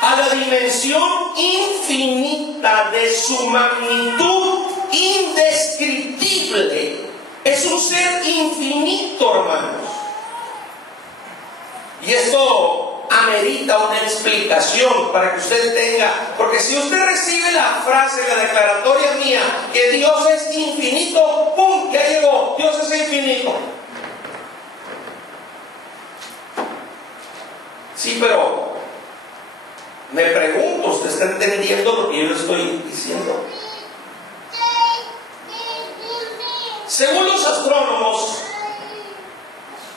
a la dimensión infinita de su magnitud indescriptible. Es un ser infinito, hermanos. Y esto amerita una explicación para que usted tenga, porque si usted recibe la frase, la declaratoria mía, que Dios es infinito, ¡pum!, ya llegó, Dios es infinito. Sí, pero me pregunto, ¿usted está entendiendo lo que yo le estoy diciendo? Según los astrónomos,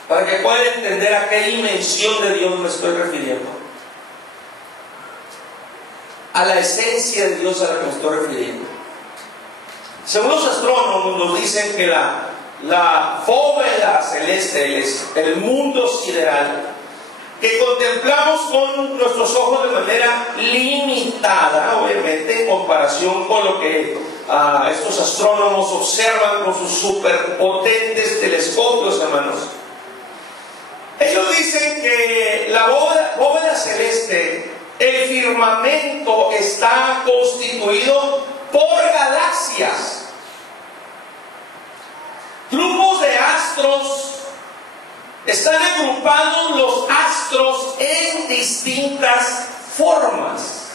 para que puedan entender a qué dimensión de Dios me estoy refiriendo, a la esencia de Dios a la que me estoy refiriendo. Según los astrónomos nos dicen que la bóveda celeste, el mundo sideral, que contemplamos con nuestros ojos de manera limitada, obviamente, en comparación con lo que estos astrónomos observan con sus superpotentes telescopios, hermanos. Ellos dicen que la bóveda celeste, el firmamento, está constituido por galaxias. agrupados los astros en distintas formas.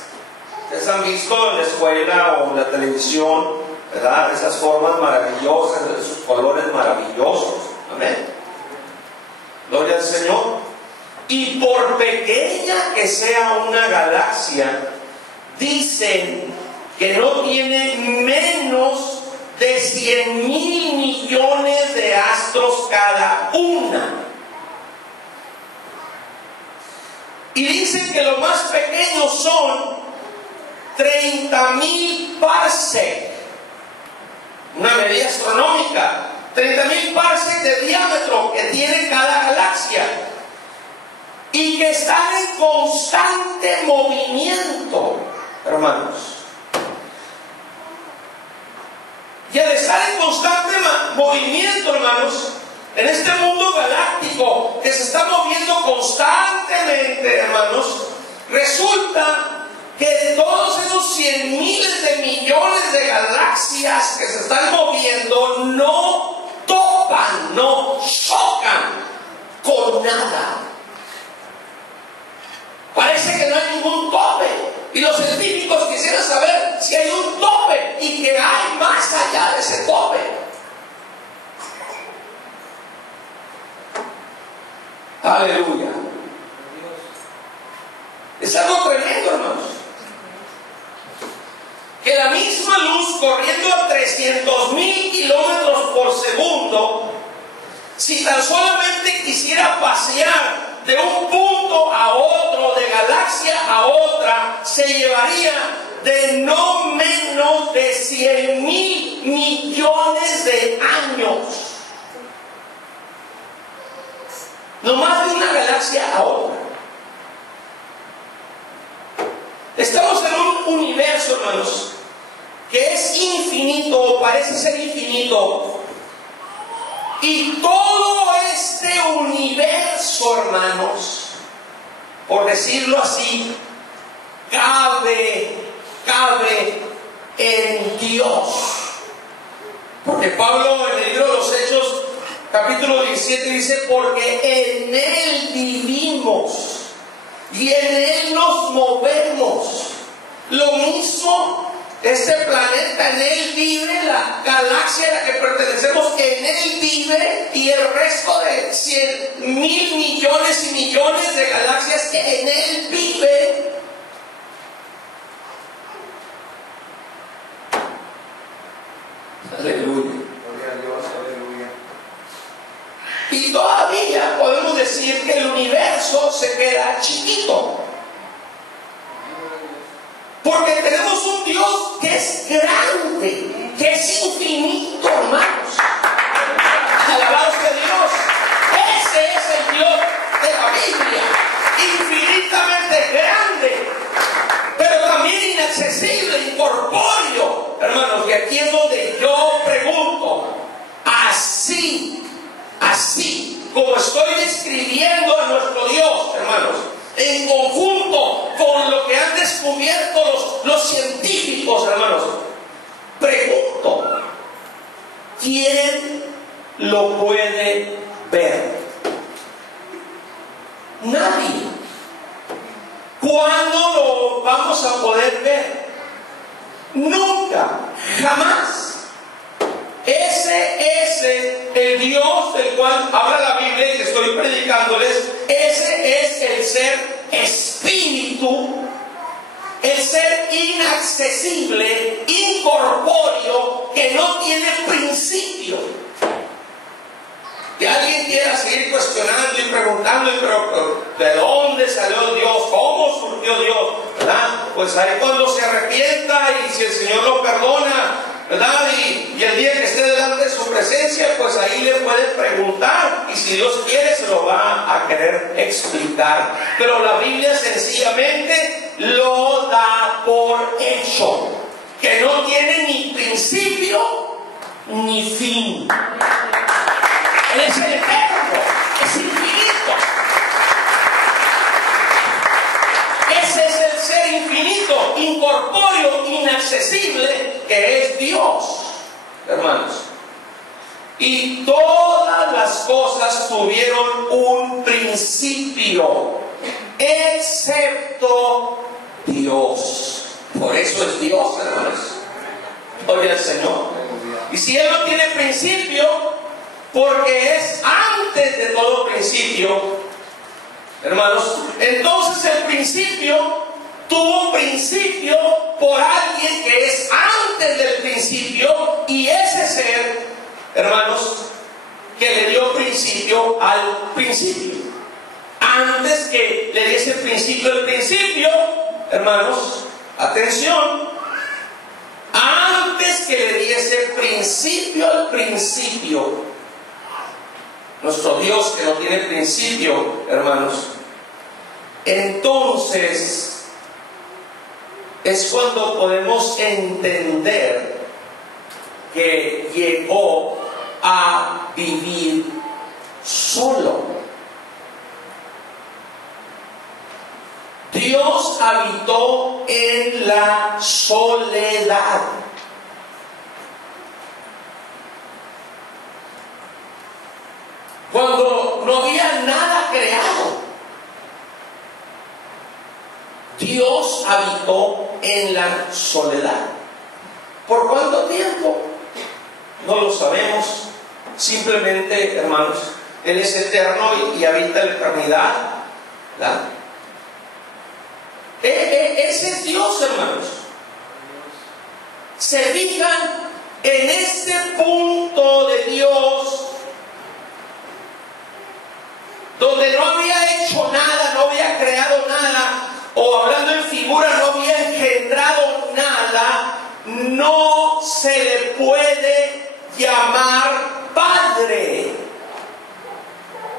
Ustedes han visto en la escuela o en la televisión, ¿verdad? Esas formas maravillosas, esos colores maravillosos. Amén. Gloria al Señor. Y por pequeña que sea una galaxia, dicen que no tiene menos de 100,000 millones de astros cada una. Y dicen que los más pequeños son 30,000 parsec, una medida astronómica, 30,000 parsec de diámetro que tiene cada galaxia, y que están en constante movimiento, hermanos. Y al estar en constante movimiento, hermanos, en este mundo galáctico que se está moviendo constantemente, hermanos, resulta que de todos esos 100 miles de millones de galaxias que se están moviendo, no topan, no chocan con nada. Parece que no hay ningún tope. Y los científicos quisieran saber si hay un tope y qué hay más allá de ese tope. Aleluya. Es algo tremendo, hermanos. Que la misma luz corriendo a 300,000 kilómetros por segundo, si tan solamente quisiera pasear de un punto a otro, de galaxia a otra, se llevaría de no menos de 100,000 millones de años. No más de una galaxia a otra. Estamos en un universo, hermanos, que es infinito, o parece ser infinito. Y todo este universo, hermanos, por decirlo así, cabe en Dios. Porque Pablo en el libro de los Hechos, capítulo 17, dice: porque en Él vivimos y en Él nos movemos. Lo mismo, este planeta, en Él vive, la galaxia a la que pertenecemos, en Él vive, y el resto de 100,000 millones y millones de galaxias que en Él vive. Aleluya. Gloria a Dios, aleluya. Y todavía podemos decir que el universo se queda chiquito. Porque tenemos un Dios que es grande, que es infinito, hermanos. Alabados de Dios. Ese es el Dios de la Biblia. Infinitamente grande, pero también inaccesible, incorpóreo. Hermanos, y aquí es donde yo pregunto, así como estoy describiendo a nuestro Dios, hermanos, en conjunto con lo que han descubierto los científicos, hermanos, pregunto, ¿quién lo puede ver? Nadie. ¿Cuándo lo vamos a poder ver? Nunca, jamás. Ese es el Dios del cual habla la Biblia y que estoy predicándoles. Ese es el ser espíritu, el ser inaccesible, incorpóreo, que no tiene principio. Y alguien quiera seguir cuestionando y preguntando, pero ¿de dónde salió Dios? ¿Cómo surgió Dios? ¿Verdad? Pues ahí cuando se arrepienta y si el Señor lo perdona, ¿verdad? Y el día que esté delante de su presencia, pues ahí le puede preguntar, y si Dios quiere se lo va a querer explicar. Pero la Biblia sencillamente lo da por hecho, que no tiene ni principio ni fin. Él es el eterno, es infinito. Ese es el ser infinito, incorpóreo, inaccesible, que es Dios, hermanos. Y todas las cosas tuvieron un principio, excepto Dios. Por eso es Dios, hermanos. Oye al Señor. Y si Él no tiene principio, porque es antes de todo principio, hermanos, entonces el principio tuvo principio por alguien que es antes del principio, y ese ser, hermanos, que le dio principio al principio. Antes que le diese principio al principio, hermanos, atención, antes que le diese principio al principio, nuestro Dios que no tiene principio, hermanos, entonces es cuando podemos entender que llegó a vivir solo. Dios habitó en la soledad. Cuando no había nada creado, Dios habitó en la soledad. ¿Por cuánto tiempo? No lo sabemos. Simplemente, hermanos, Él es eterno y habita en la eternidad, ¿verdad? Ese es Dios, hermanos. Se fijan en este punto de Dios, donde no había hecho nada, no había creado nada, o hablando en figura, no había engendrado nada. No se le puede llamar Padre.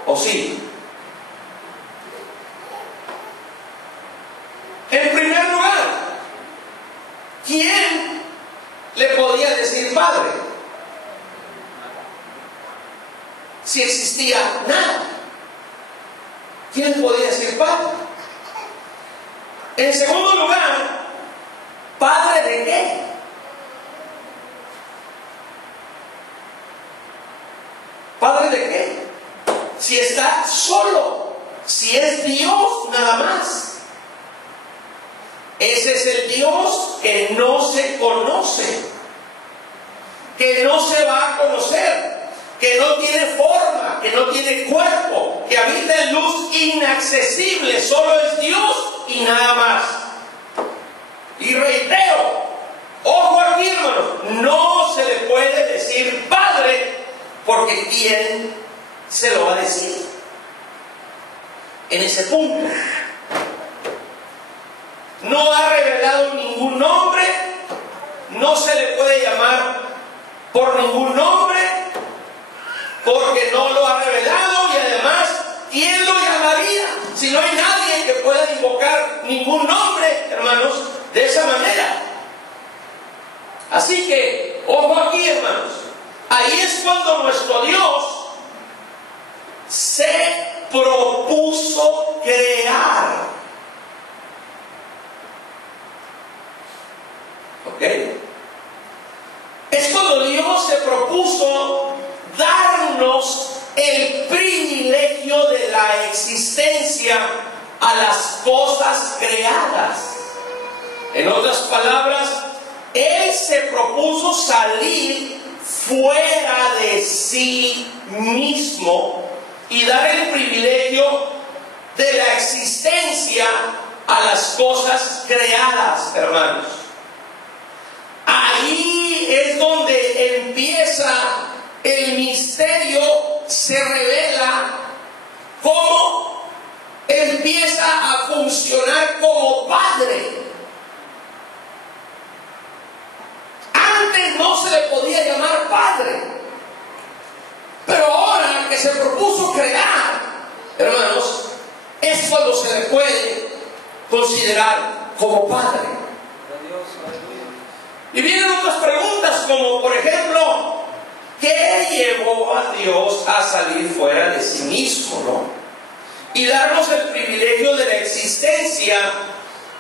¿O sí? En primer lugar, ¿quién le podía decir Padre? Si existía nada, ¿quién le podía decir Padre? En segundo lugar, ¿Padre de qué? ¿Padre de qué? Si está solo, si es Dios nada más. Ese es el Dios que no se conoce, que no se va a conocer, que no tiene forma, que no tiene cuerpo, que habita en luz inaccesible. Solo es Dios y nada más. Y reitero, ojo aquí, hermanos, no se le puede decir Padre, porque ¿quién se lo va a decir? En ese punto no ha revelado ningún nombre, no se le puede llamar por ningún nombre, porque no lo ha revelado. Y además, ¿quién lo llamaría? Si no hay nadie que pueda invocar ningún nombre, hermanos, de esa manera. Así que, ojo aquí, hermanos, ahí es cuando nuestro Dios se propuso crear. ¿Ok? Es cuando Dios se propuso darnos el privilegio de la existencia a las cosas creadas. En otras palabras, Él se propuso salir fuera de sí mismo y dar el privilegio de la existencia a las cosas creadas, hermanos. Ahí es donde empieza el misterio, se revela cómo empieza a funcionar como Padre. Antes no se le podía llamar Padre, pero ahora que se propuso crear, hermanos, es cuando se le puede considerar como Padre. Y vienen otras preguntas, como por ejemplo, ¿qué llevó a Dios a salir fuera de sí mismo, no? Y darnos el privilegio de la existencia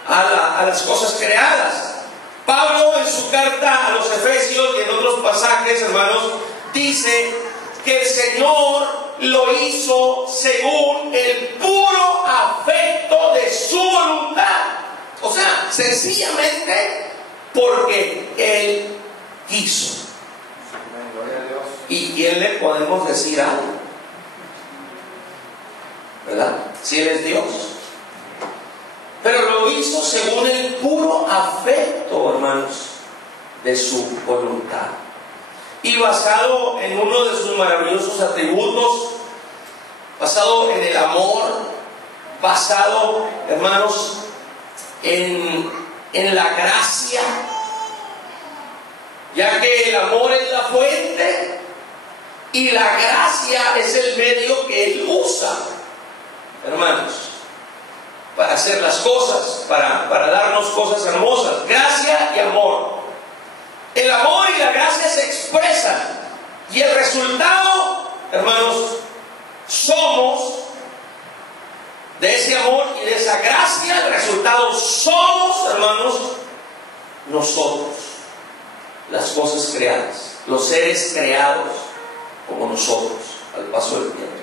a las cosas creadas. Pablo, en su carta a los Efesios y en otros pasajes, hermanos, dice que el Señor lo hizo según el puro afecto de su voluntad. O sea, sencillamente porque Él quiso. Gloria a Dios. ¿Y quién le podemos decir algo? ¿Verdad? Si Él es Dios. Pero lo hizo según el puro afecto, hermanos, de su voluntad. Y basado en uno de sus maravillosos atributos, basado en el amor, basado, hermanos, en la gracia, ya que el amor es la fuente y la gracia es el medio que Él usa, hermanos, para hacer las cosas, para darnos cosas hermosas. Gracia y amor. El amor y la gracia se expresan, y el resultado, hermanos, somos de ese amor y de esa gracia. El resultado somos, hermanos, nosotros, las cosas creadas, los seres creados como nosotros al paso del tiempo.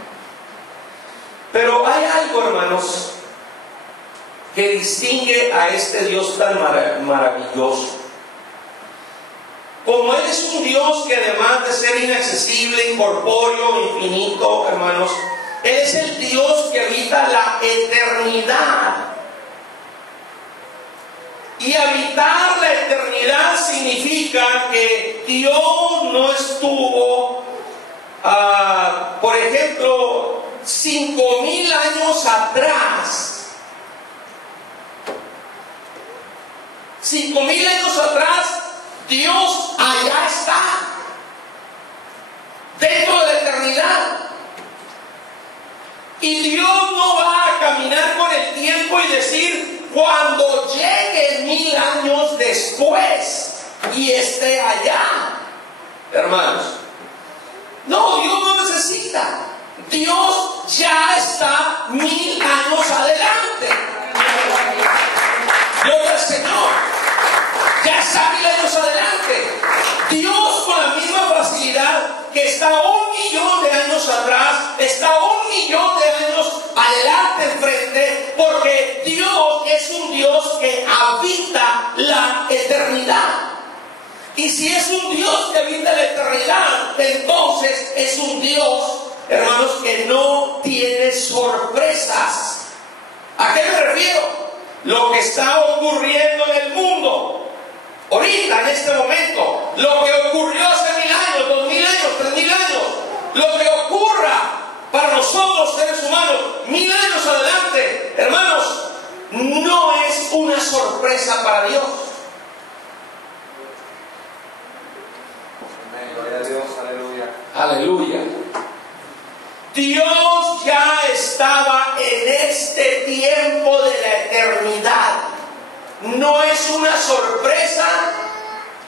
Pero hay algo, hermanos, que distingue a este Dios tan maravilloso. Como Él es un Dios que, además de ser inaccesible, incorpóreo, infinito, hermanos, Él es el Dios que habita la eternidad. Y habitar la eternidad significa que Dios no estuvo, por ejemplo, 5,000 años atrás. 5,000 años atrás, Dios allá está, dentro de la eternidad. Y Dios no va a caminar con el tiempo y decir, cuando llegue 1000 años después y esté allá, hermanos. No, Dios no necesita. Dios ya está 1000 años adelante. Gloria al Señor. Ya está 1000 años adelante. Dios, con la misma facilidad que está 1,000,000 de años atrás, está 1,000,000 de años adelante, enfrente, porque Dios es un Dios que habita la eternidad. Y si es un Dios que habita la eternidad, entonces es un Dios, hermanos, que no tiene sorpresas. ¿A qué me refiero? Lo que está ocurriendo en el mundo ahorita, en este momento, lo que ocurrió hace 1000 años, 2000 años, 3000 años, lo que ocurra para nosotros, seres humanos, 1000 años adelante, hermanos, no es una sorpresa para Dios. Amén. Gloria a Dios. Aleluya. Aleluya. Dios ya estaba en este tiempo de la eternidad. No es una sorpresa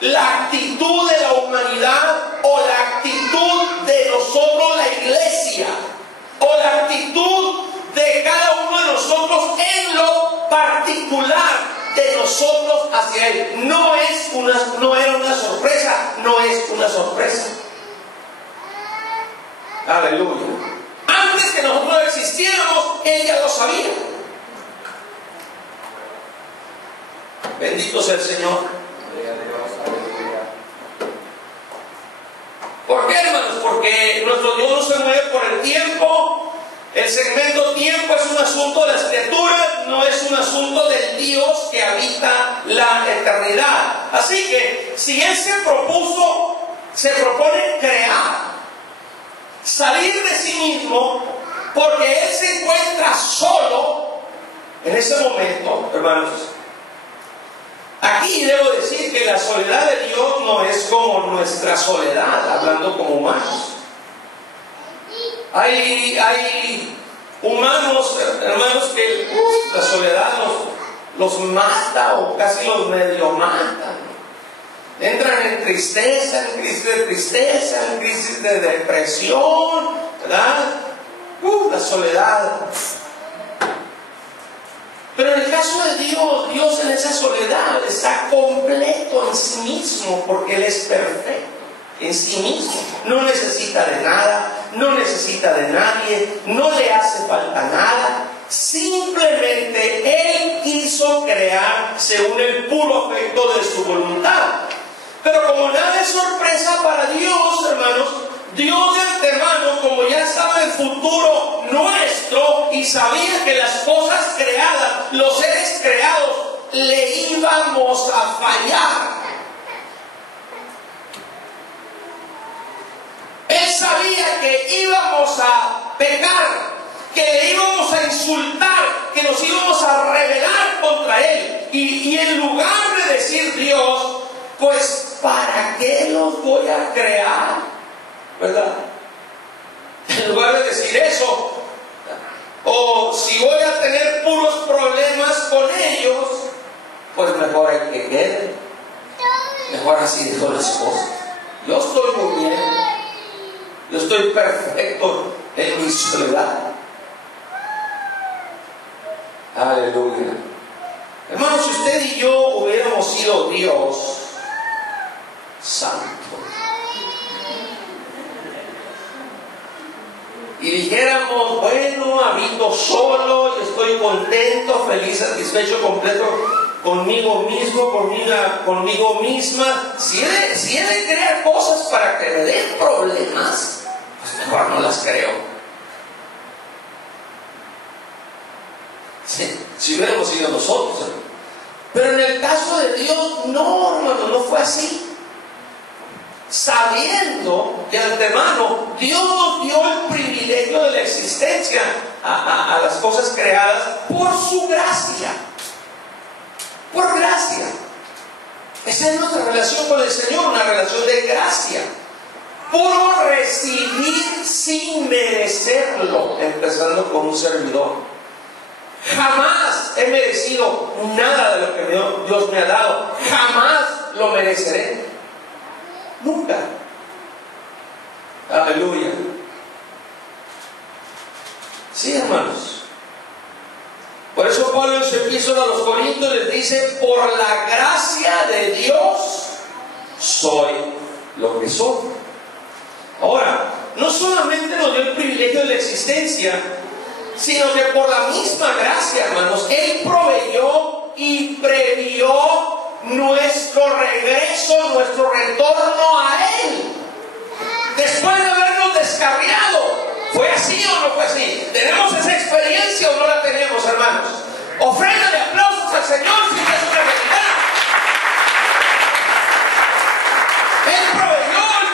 la actitud de la humanidad o la actitud de nosotros, la iglesia, o la actitud de cada uno de nosotros en lo particular de nosotros hacia Él. No era una sorpresa, no es una sorpresa. Aleluya. Antes que nosotros existiéramos, Él ya lo sabía. Bendito sea el Señor. Gloria a Dios. Aleluya. ¿Por qué, hermanos? Porque nuestro Dios no se mueve por el tiempo. El segmento tiempo es un asunto de las criaturas, no es un asunto del Dios que habita la eternidad. Así que, si Él se propone crear, salir de sí mismo, porque Él se encuentra solo en ese momento, hermanos. Aquí debo decir que la soledad de Dios no es como nuestra soledad, hablando como humanos. Hay humanos, hermanos, que la soledad los mata o casi los medio mata. Entran en tristeza, en crisis de tristeza, en crisis de depresión, ¿verdad? La soledad. Pero en el caso de Dios, Dios en esa soledad está completo en sí mismo porque Él es perfecto. en sí mismo. No necesita de nada, no necesita de nadie, no le hace falta nada. Simplemente Él quiso crear según el puro afecto de su voluntad. Pero como nada es sorpresa para Dios, hermanos, Dios de antemano, como ya estaba el futuro nuestro y sabía que las cosas creadas, los seres creados, le íbamos a fallar. Él sabía que íbamos a pecar, que le íbamos a insultar, que nos íbamos a rebelar contra Él. Y en lugar de decir Dios, pues ¿para qué los voy a crear? ¿Verdad? En lugar de decir eso, o si voy a tener puros problemas con ellos, pues mejor hay que queden. Mejor así dejo las cosas. Yo estoy muy bien. Yo estoy perfecto en mi soledad. Aleluya. Hermanos, si usted y yo hubiéramos sido Dios santo y dijéramos, bueno, habito solo y estoy contento, feliz, satisfecho, completo conmigo mismo, conmigo misma, si he de crear cosas para que me den problemas, pues mejor no las creo. Si hubiéramos sido nosotros. Pero en el caso de Dios, no, hermano, no fue así. Sabiendo de antemano, Dios nos dio el privilegio de la existencia a las cosas creadas por su gracia. Por gracia. Esa es nuestra relación con el Señor, una relación de gracia. Por recibir sin merecerlo, empezando con un servidor. Jamás he merecido nada de lo que Dios me ha dado. Jamás lo mereceré. Nunca. Aleluya. Sí, hermanos. Por eso Pablo en su epístola a los Corintios les dice: por la gracia de Dios soy lo que soy. Ahora, no solamente nos dio el privilegio de la existencia, sino que por la misma gracia, hermanos, Él proveyó y previó nuestro regreso, nuestro retorno a Él. Después de habernos descarriado. ¿Fue así o no fue así? ¿Tenemos esa experiencia o no la tenemos, hermanos? Ofrenda de aplausos al Señor si es una realidad. Él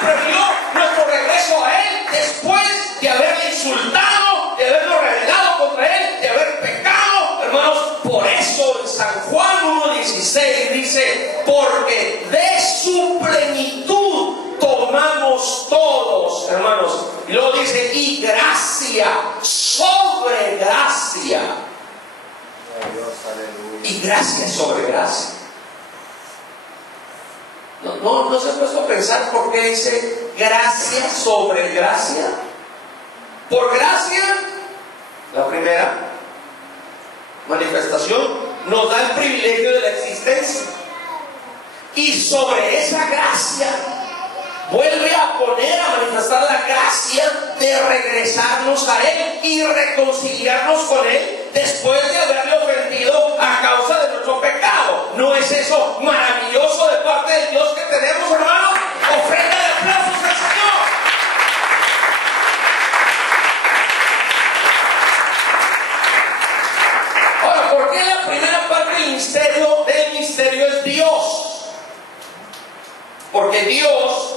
previó nuestro regreso a Él después de haberle insultado, de haberlo rebelado contra Él, de haber pecado, hermanos. Por eso en San Juan 1:16 dice: porque de su plenitud tomamos todos, hermanos. Y luego dice: y gracia sobre gracia. Y gracia sobre gracia. No se ha puesto a pensar por qué dice gracia sobre gracia. Por gracia, la primera manifestación, nos da el privilegio de la existencia. Y sobre esa gracia vuelve a poner, a manifestar la gracia de regresarnos a Él y reconciliarnos con Él después de haberle ofendido a causa de nuestro pecado. ¿No es eso maravilloso de parte de Dios que tenemos, hermano? Ofrenda de aplausos al Señor. Ahora, ¿por qué la primera parte del misterio es Dios? Porque Dios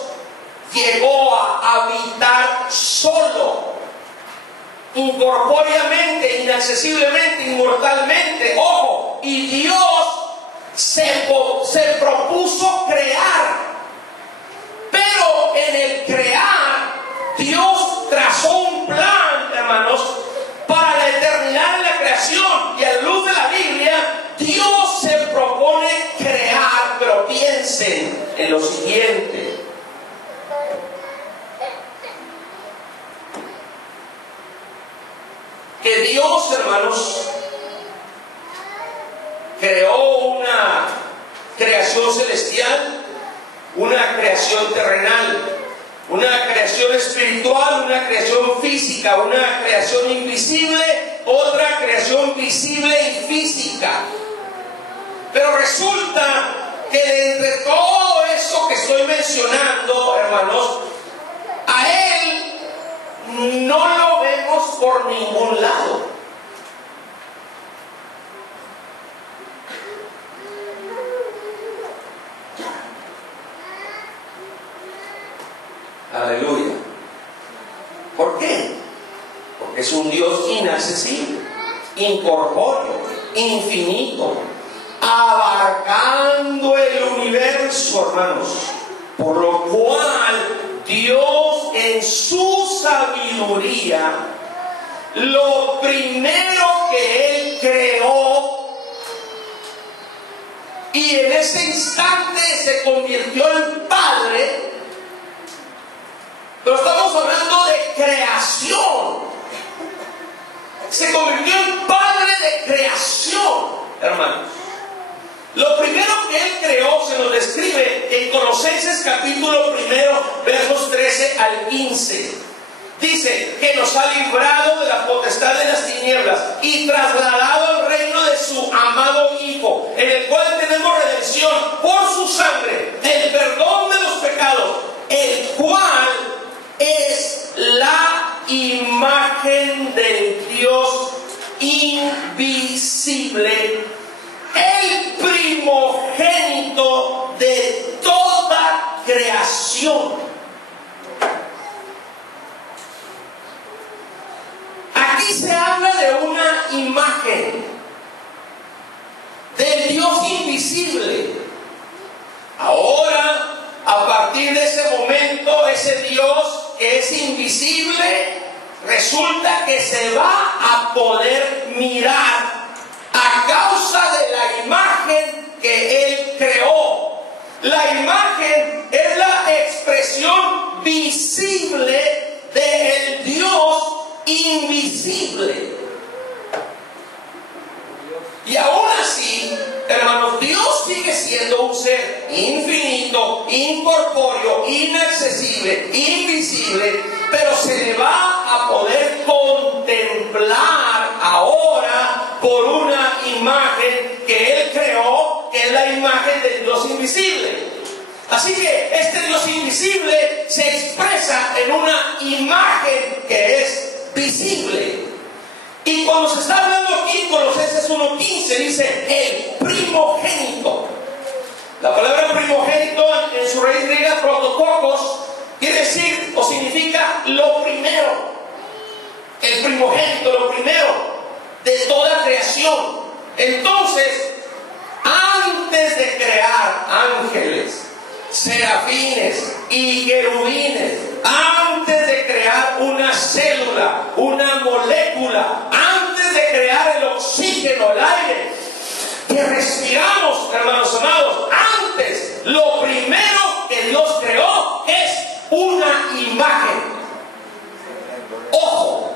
llegó a habitar solo, incorpóreamente, inaccesiblemente, inmortalmente. Ojo, y Dios se propuso crear. Pero en el crear, Dios trazó un plan, hermanos, para la eternidad de la creación. Y a la luz de la Biblia, Dios se propone crear. Pero piensen en lo siguiente: que Dios, hermanos, creó una creación celestial, una creación terrenal. una creación espiritual, una creación física, una creación invisible, otra creación visible y física. Pero resulta que de entre todo eso que estoy mencionando, hermanos, a Él no lo vemos por ningún lado. Aleluya. ¿Por qué? Porque es un Dios inaccesible, incorpóreo, infinito, abarcando el universo, hermanos. Por lo cual Dios en su sabiduría, lo primero que Él creó, y en ese instante se convirtió en Padre. Pero estamos hablando de creación. Se convirtió en Padre de creación, hermanos. Lo primero que Él creó se nos describe en Colosenses capítulo 1, versos 13 al 15. Dice que nos ha librado de la potestad de las tinieblas y trasladado al reino de su amado Hijo, en el cual tenemos redención por su sangre, el perdón de los pecados, el cual es la imagen del Dios invisible, el primogénito de toda creación. Aquí se habla de una imagen del Dios invisible. Ahora, a partir de ese momento, ese Dios que es invisible, resulta que se va a poder mirar a causa de la imagen que Él creó. La imagen es la expresión visible del Dios invisible. Y aún así, hermanos, Dios sigue siendo un ser infinito, incorpóreo, inaccesible, invisible, pero se le va a poder contemplar ahora por una imagen que Él creó, que es la imagen del Dios invisible. Así que este Dios invisible se expresa en una imagen que es visible. Y cuando se está hablando aquí en Colosenses 1:15 dice el primogénito. La palabra primogénito en su raíz griega prototokos quiere decir o significa lo primero. El primogénito, lo primero de toda creación. Entonces, antes de crear ángeles, serafines y querubines, antes de crear una célula, una molécula, antes de crear el oxígeno, el aire que respiramos, hermanos amados, antes, lo primero que Dios creó es una imagen. Ojo,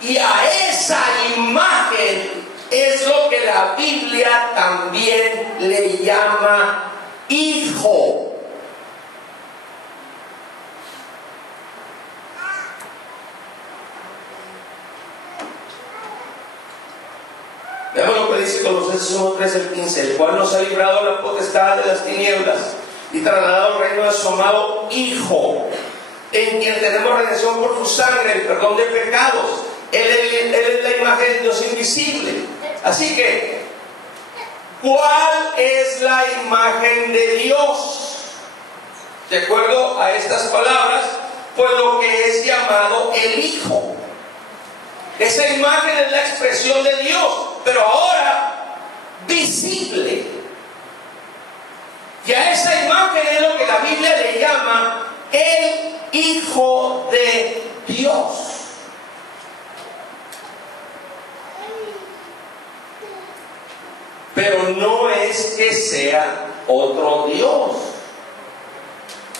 y a esa imagen es lo que la Biblia también le llama hijo. Veamos lo que dice Colosenses 1:13 al 15, el cual nos ha librado de la potestad de las tinieblas y trasladado al reino de su amado Hijo, en quien tenemos redención por su sangre, el perdón de pecados. Él es la imagen de Dios invisible. Así que, ¿cuál es la imagen de Dios? De acuerdo a estas palabras, pues lo que es llamado el Hijo. Esa imagen es la expresión de Dios, pero ahora visible. Y a esa imagen es lo que la Biblia le llama el Hijo de Dios. Pero no es que sea otro Dios.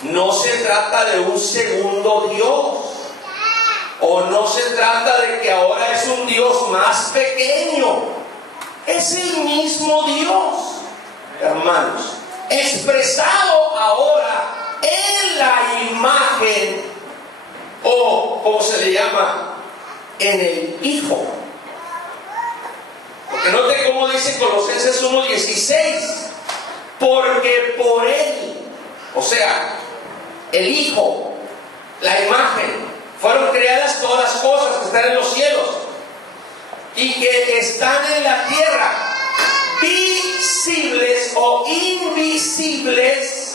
No se trata de un segundo Dios. O no se trata de que ahora es un Dios más pequeño. Es el mismo Dios, hermanos, expresado ahora en la imagen o como se le llama, en el Hijo. Porque note cómo dice Colosenses 1:16, porque por Él, o sea, el Hijo, la imagen, fueron creadas todas las cosas que están en los cielos y que están en la tierra, visibles o invisibles.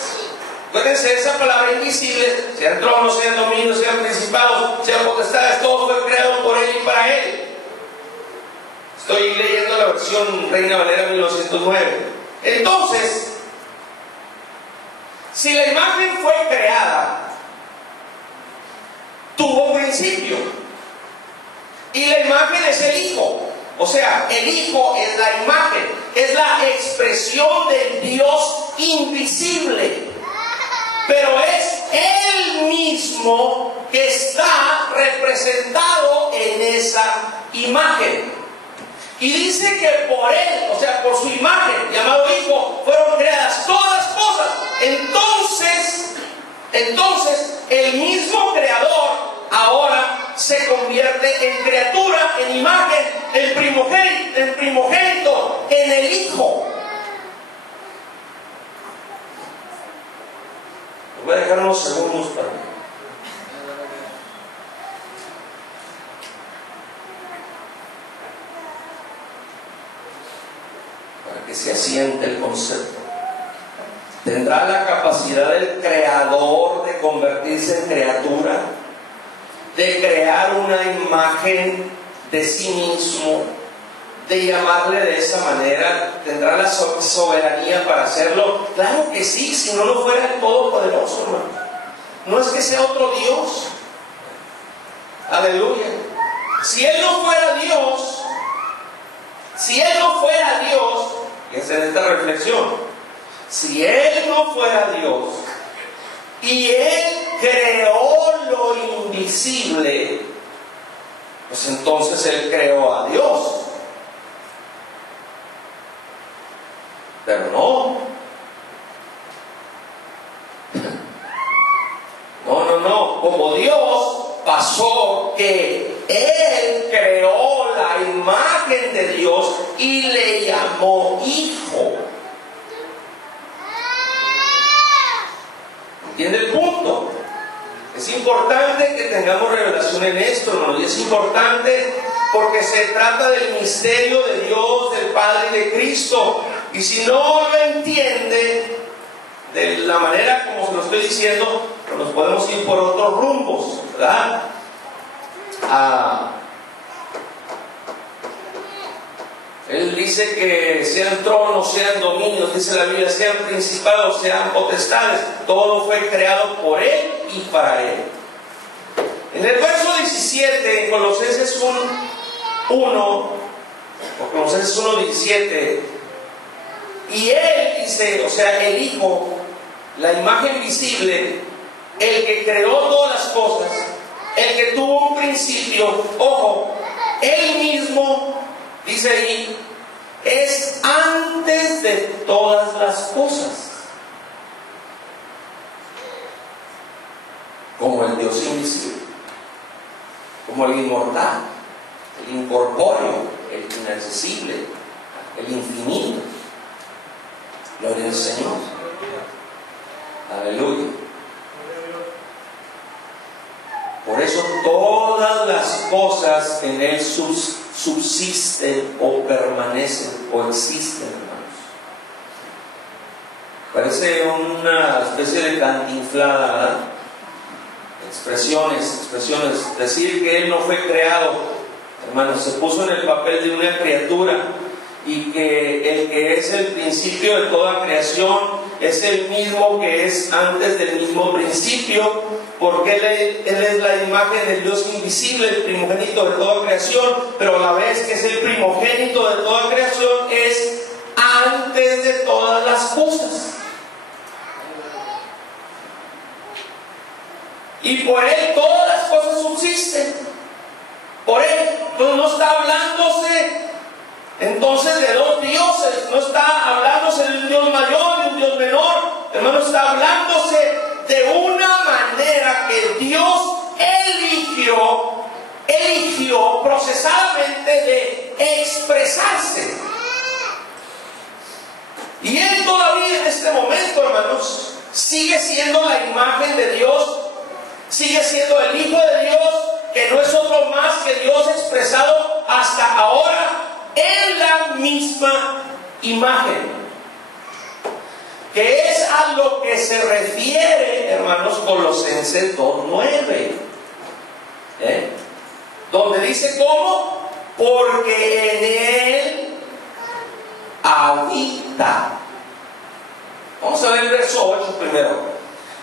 Acuérdense de esa palabra, invisibles, sean tronos, sean dominios, sean principados, sean potestades, todo fue creado por Él y para Él. Estoy leyendo la versión Reina Valera 1909. Entonces, si la imagen fue creada, tuvo principio. Y la imagen es el Hijo. O sea, el Hijo es la imagen, es la expresión del Dios invisible. Pero es Él mismo que está representado en esa imagen. Y dice que por Él, o sea, por su imagen, llamado Hijo, fueron creadas todas las cosas. Entonces, el mismo Creador ahora se convierte en criatura, en imagen, en primogénito, en el Hijo. Voy a dejar unos segundos para que se asiente el concepto. ¿Tendrá la capacidad del Creador de convertirse en criatura? ¿De crear una imagen de sí mismo? ¿De llamarle de esa manera? ¿Tendrá la soberanía para hacerlo? Claro que sí, si no, no fuera el Todopoderoso, hermano. No es que sea otro Dios. Aleluya. Si Él no fuera Dios, es en esta reflexión, si Él no fuera Dios y Él creó lo invisible, pues entonces Él creó a Dios. Pero no. Como Dios pasó que Él creó la imagen de Dios y le llamó Hijo. ¿Entiende el punto? Es importante que tengamos revelación en esto, hermanos, y es importante porque se trata del misterio de Dios, del Padre y de Cristo. Y si no lo entiende de la manera como se lo estoy diciendo, pues nos podemos ir por otros rumbos, ¿verdad? Él dice que sean tronos, sean dominios, dice la Biblia, sean principados, sean potestades, todo fue creado por Él y para Él. En el verso 17, en Colosenses 1:17, y Él dice, o sea, el Hijo, la imagen visible, el que creó todas las cosas, el que tuvo un principio, ojo, Él mismo, dice ahí, es antes de todas las cosas. Como el Dios invisible, como el inmortal, el incorpóreo, el inaccesible, el infinito. Gloria al Señor. Aleluya. Por eso todas las cosas en Él subsisten o permanecen o existen, hermanos. Parece una especie de cantinflada, ¿verdad? Expresiones. Decir que Él no fue creado, hermanos, se puso en el papel de una criatura, y que el que es el principio de toda creación es el mismo que es antes del mismo principio, porque Él es la imagen del Dios invisible, el primogénito de toda creación, pero a la vez que es el primogénito de toda creación, es antes de todas las cosas. Y por Él todas las cosas subsisten. Por Él, entonces no está hablándose entonces de dos dioses, no está hablándose de un Dios mayor y un Dios menor, hermano, está hablándose de una manera que Dios, el eligió procesadamente de expresarse. Y Él todavía en este momento, hermanos, sigue siendo la imagen de Dios, sigue siendo el Hijo de Dios, que no es otro más que Dios expresado hasta ahora en la misma imagen. Que es a lo que se refiere, hermanos, Colosenses 2:9. Donde dice cómo, porque en Él habita. Vamos a ver el verso 8 primero.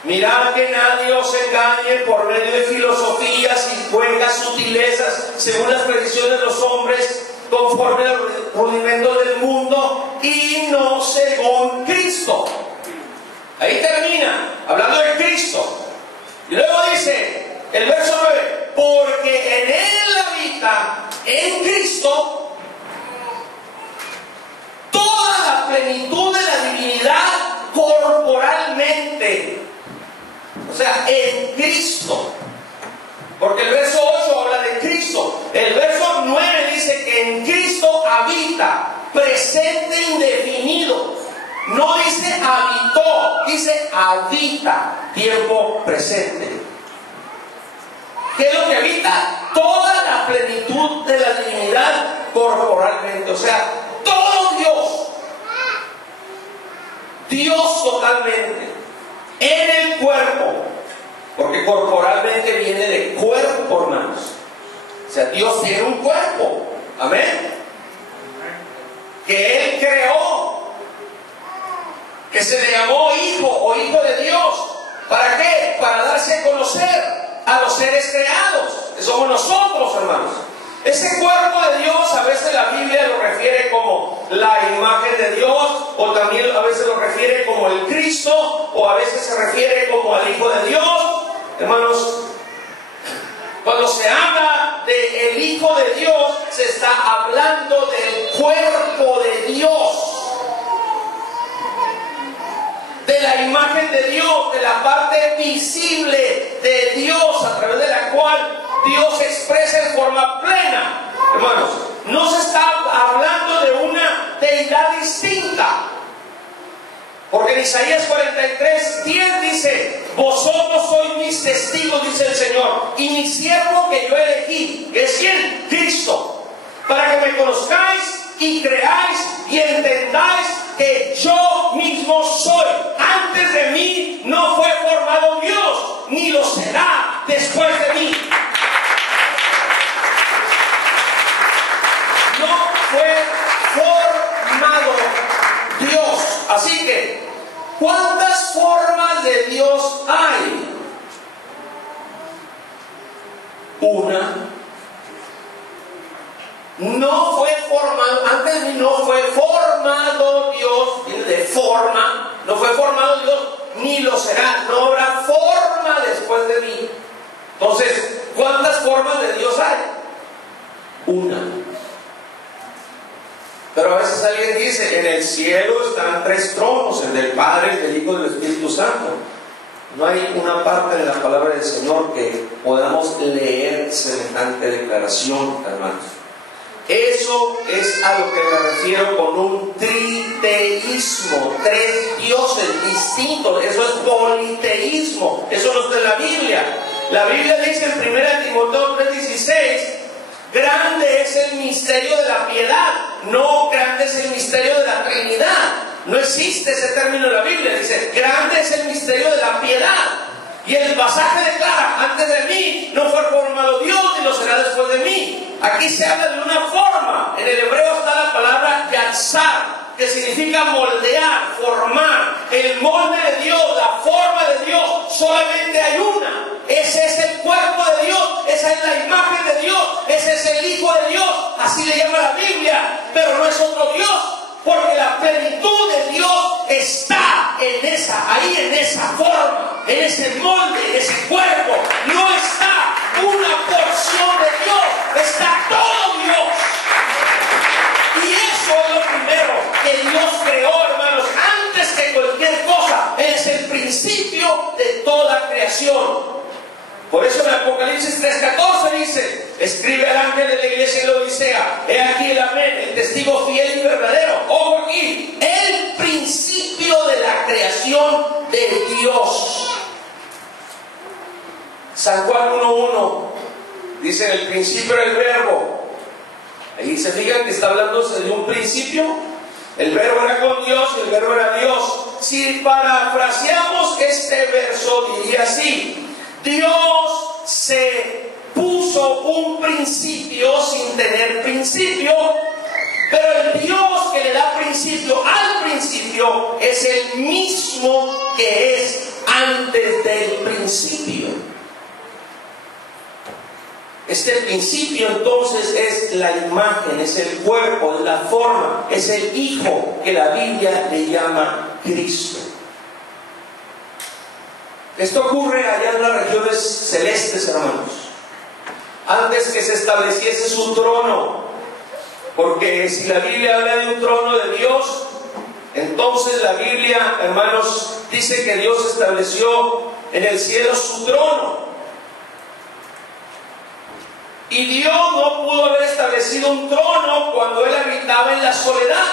Mirad que nadie os engañe por medio de filosofías y juegas sutilezas según las predicciones de los hombres, conforme al rudimento del mundo y no según Cristo. Ahí termina hablando de Cristo. Y luego dice el verso 9: porque en Él habita, en Cristo, toda la plenitud de la divinidad corporalmente. O sea, en Cristo. Porque el verso 8 habla de Cristo. El verso 9 dice que en Cristo habita, presente indefinido. No dice habitó, dice habita, tiempo presente. ¿Qué es lo que habita? Toda la plenitud de la divinidad corporalmente. O sea, todo Dios totalmente, en el cuerpo. Porque corporalmente viene de cuerpo, hermanos. O sea, Dios tiene un cuerpo. Amén. Que Él creó. Que se le llamó Hijo o Hijo de Dios. ¿Para qué? Para darse a conocer a los seres creados, que somos nosotros, hermanos. Ese cuerpo de Dios, a veces la Biblia lo refiere como la imagen de Dios, o también a veces lo refiere como el Cristo, o a veces se refiere como al Hijo de Dios. Hermanos, cuando se habla del Hijo de Dios, se está hablando del cuerpo de Dios, de la imagen de Dios, de la parte visible de Dios, a través de la cual Dios se expresa en forma plena. Hermanos, no se está hablando de una deidad distinta. Porque en Isaías 43:10 dice: vosotros sois mis testigos, dice el Señor, y mi siervo que yo elegí, que es ¿quién? Cristo, para que me conozcáis y creáis y entendáis que yo mismo soy. Antes de mí no fue formado Dios, ni lo será después de mí. No fue formado Dios. Así que, ¿cuántas formas de Dios hay? Una. No fue formado, antes de mí no fue formado Dios, de forma, no fue formado Dios, ni lo será, no habrá forma después de mí. Entonces, ¿cuántas formas de Dios hay? Una. Pero a veces alguien dice: en el cielo están 3 tronos, el del Padre, el del Hijo y del Espíritu Santo. No hay una parte de la palabra del Señor que podamos leer semejante declaración, hermanos. Eso es a lo que me refiero con un triteísmo, 3 dioses distintos. Eso es politeísmo, eso no está en la Biblia. La Biblia dice en 1 Timoteo 3:16: grande es el misterio de la piedad, no grande es el misterio de la Trinidad. No existe ese término en la Biblia. Dice: grande es el misterio de la piedad. Y el pasaje declara: antes de mí no fue formado Dios, ni lo será después de mí. Aquí se habla de una forma. En el hebreo está la palabra yatzar, que significa moldear, formar. El molde de Dios, la forma de Dios, solamente hay una. Ese es el cuerpo de Dios, esa es la imagen de Dios, ese es el Hijo de Dios, así le llama la Biblia. Pero no es otro Dios, porque la plenitud de Dios está en esa, ahí en esa forma, en ese molde, en ese cuerpo. No está una porción de Dios, está todo Dios. Y eso es lo primero que Dios creó, hermanos, antes que cualquier cosa. Es el principio de toda creación. Por eso en Apocalipsis 3:14 dice: escribe al ángel de la iglesia de Odisea, he aquí el amén, el testigo fiel y verdadero. Ojo aquí, el principio de la creación de Dios. San Juan 1:1 dice: en el principio era el verbo. Ahí se fijan que está hablando de un principio. El verbo era con Dios y el verbo era Dios. Si parafraseamos este verso, diría así: Dios se puso un principio sin tener principio, pero el Dios que le da principio al principio es el mismo que es antes del principio. Este principio entonces es la imagen, es el cuerpo, es la forma, es el Hijo que la Biblia le llama Cristo. Esto ocurre allá en las regiones celestes, hermanos, antes que se estableciese su trono, porque si la Biblia habla de un trono de Dios, entonces la Biblia, hermanos, dice que Dios estableció en el cielo su trono. Y Dios no pudo haber establecido un trono cuando Él habitaba en la soledad,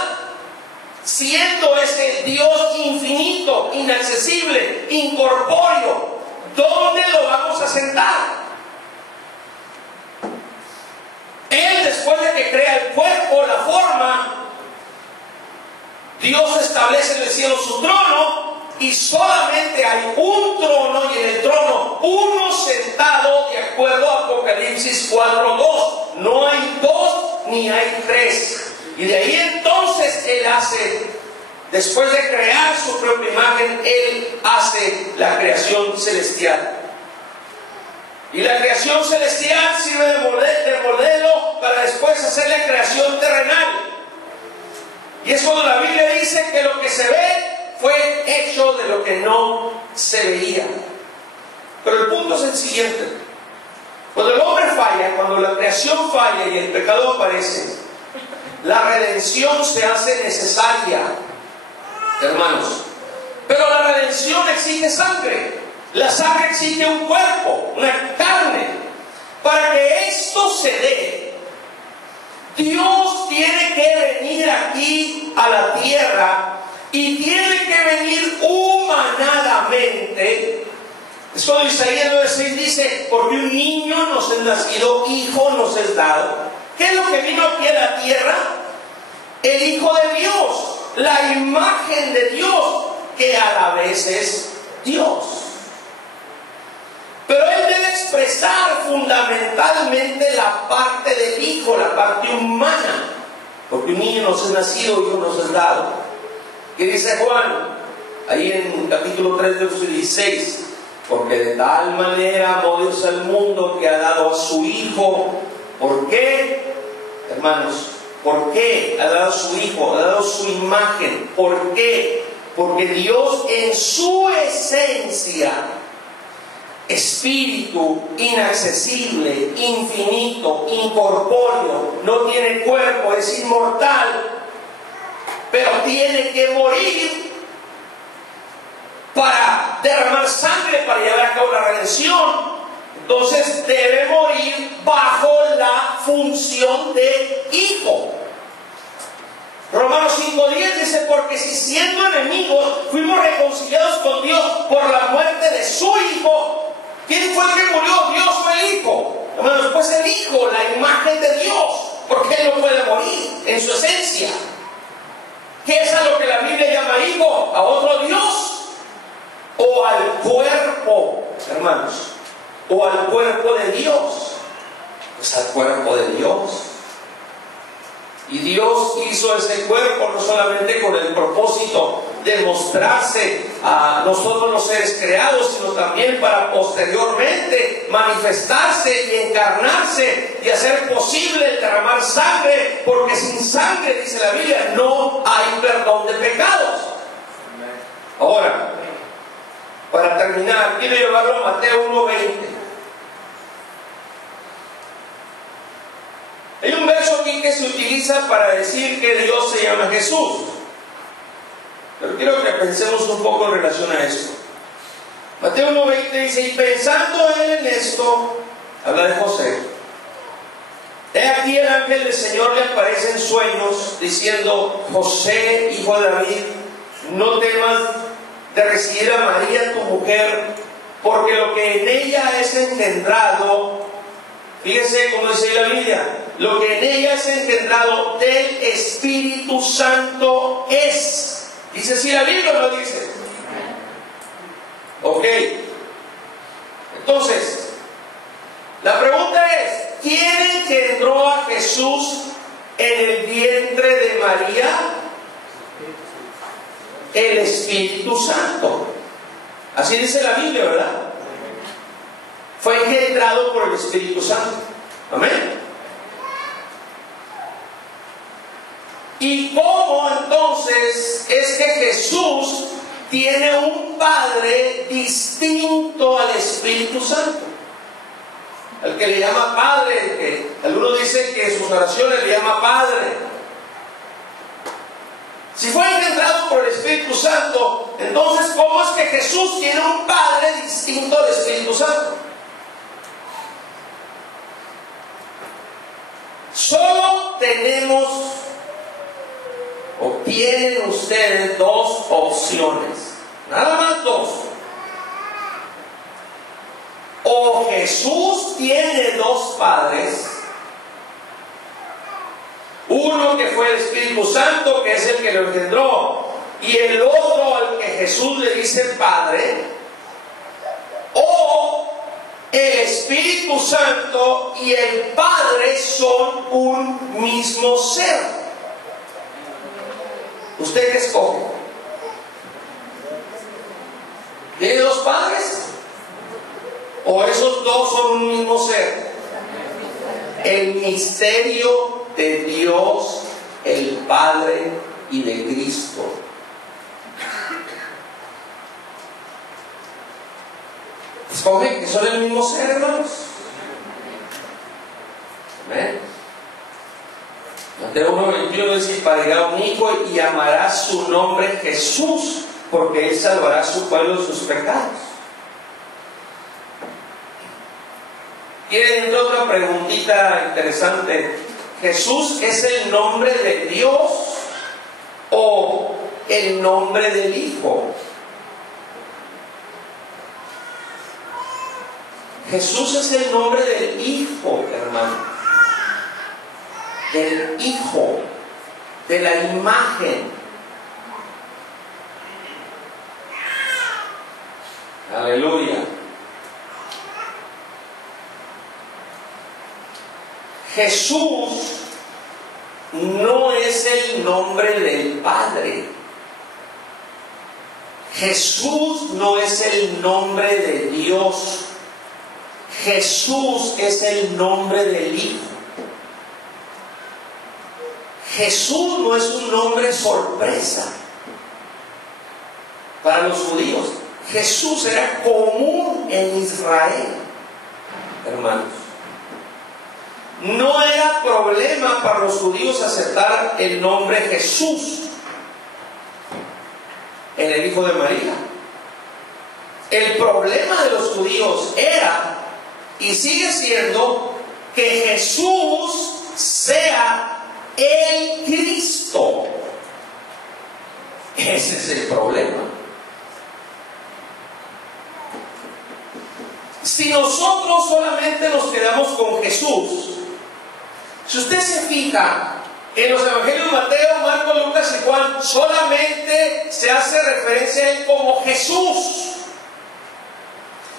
siendo ese Dios infinito, inaccesible, incorpóreo. ¿Dónde lo vamos a sentar? Él, después de que crea el cuerpo, la forma, Dios establece en el cielo su trono, y solamente hay un trono, y en el trono uno sentado, de acuerdo a Apocalipsis 4:2. No hay dos ni hay tres. Y de ahí entonces Él hace, después de crear su propia imagen, Él hace la creación celestial. Y la creación celestial sirve de modelo para después hacer la creación terrenal. Y es cuando la Biblia dice que lo que se ve fue hecho de lo que no se veía. Pero el punto es el siguiente: cuando el hombre falla, cuando la creación falla y el pecado aparece, la redención se hace necesaria, hermanos. Pero la redención exige sangre. La sangre exige un cuerpo, una carne. Para que esto se dé, Dios tiene que venir aquí a la tierra, y tiene que venir humanadamente. Eso Isaías 9:6 dice: porque un niño nos es nacido, hijo nos es dado. ¿Qué es lo que vino aquí a la tierra? El Hijo de Dios, la imagen de Dios, que a la vez es Dios. Pero Él debe expresar fundamentalmente la parte del Hijo, la parte humana. Porque un niño nos es nacido, hijo nos es dado. ¿Qué dice Juan? Ahí en capítulo 3, verso 16: porque de tal manera amó Dios al mundo que ha dado a su Hijo. ¿Por qué, hermanos? ¿Por qué ha dado a su Hijo? Ha dado su imagen. ¿Por qué? Porque Dios en su esencia, espíritu, inaccesible, infinito, incorpóreo, no tiene cuerpo, es inmortal, pero tiene que morir para derramar sangre, para llevar a cabo la redención. Entonces debe morir bajo la función de hijo. Romanos 5:10 dice: porque si siendo enemigos fuimos reconciliados con Dios por la muerte de su Hijo. ¿Quién fue el que murió? ¿Dios o el Hijo? Hermanos, pues el Hijo, la imagen de Dios, porque Él no puede morir en su esencia. ¿Qué es a lo que la Biblia llama hijo? ¿A otro Dios? ¿O al cuerpo, hermanos? ¿O al cuerpo de Dios? Pues al cuerpo de Dios. Y Dios hizo ese cuerpo no solamente con el propósito de mostrarse a nosotros los seres creados, sino también para posteriormente manifestarse y encarnarse y hacer posible el derramar sangre, porque sin sangre, dice la Biblia, no hay perdón de pecados. Ahora, para terminar, quiero llevarlo a Mateo 1:20. Hay un verso aquí que se utiliza para decir que Dios se llama Jesús. Pero quiero que pensemos un poco en relación a esto. Mateo 1:20 dice: y pensando él en esto, habla de José, he aquí el ángel del Señor le aparece en sueños, diciendo: José, hijo de David, no temas de recibir a María tu mujer, porque lo que en ella es engendrado, fíjese cómo dice la Biblia, lo que en ella es engendrado del Espíritu Santo es. ¿Dice así la Biblia o no dice? Ok. Entonces, la pregunta es: ¿quién engendró a Jesús en el vientre de María? El Espíritu Santo. Así dice la Biblia, ¿verdad? Fue engendrado por el Espíritu Santo. Amén. ¿Y cómo entonces es que Jesús tiene un Padre distinto al Espíritu Santo? Al que le llama Padre, que algunos dicen que en sus oraciones le llama Padre. Si fue engendrado por el Espíritu Santo, entonces ¿cómo es que Jesús tiene un Padre distinto al Espíritu Santo? Solo tenemos, o tienen ustedes, dos opciones, nada más dos. O Jesús tiene dos padres, uno que fue el Espíritu Santo, que es el que lo engendró, y el otro al que Jesús le dice Padre, o el Espíritu Santo y el Padre son un mismo ser. ¿Usted qué escoge? ¿Tiene dos padres? ¿O esos dos son un mismo ser? El misterio de Dios, el Padre y de Cristo. ¿Escogen que son el mismo ser, hermanos? Amén. Mateo 1:21 dice: parirá un hijo y llamará su nombre Jesús, porque él salvará a su pueblo de sus pecados. ¿Quieren otra preguntita interesante? ¿Jesús es el nombre de Dios o el nombre del Hijo? Jesús es el nombre del Hijo, hermano. Del Hijo, de la imagen. Aleluya. Jesús no es el nombre del Padre. Jesús no es el nombre de Dios. Jesús es el nombre del Hijo. Jesús no es un nombre sorpresa para los judíos. Jesús era común en Israel, hermanos. No era problema para los judíos aceptar el nombre Jesús en el Hijo de María. El problema de los judíos era, y sigue siendo, que Jesús sea el Cristo. Ese es el problema. Si nosotros solamente nos quedamos con Jesús, si usted se fija en los evangelios Mateo, Marcos, Lucas y Juan, solamente se hace referencia a él como Jesús.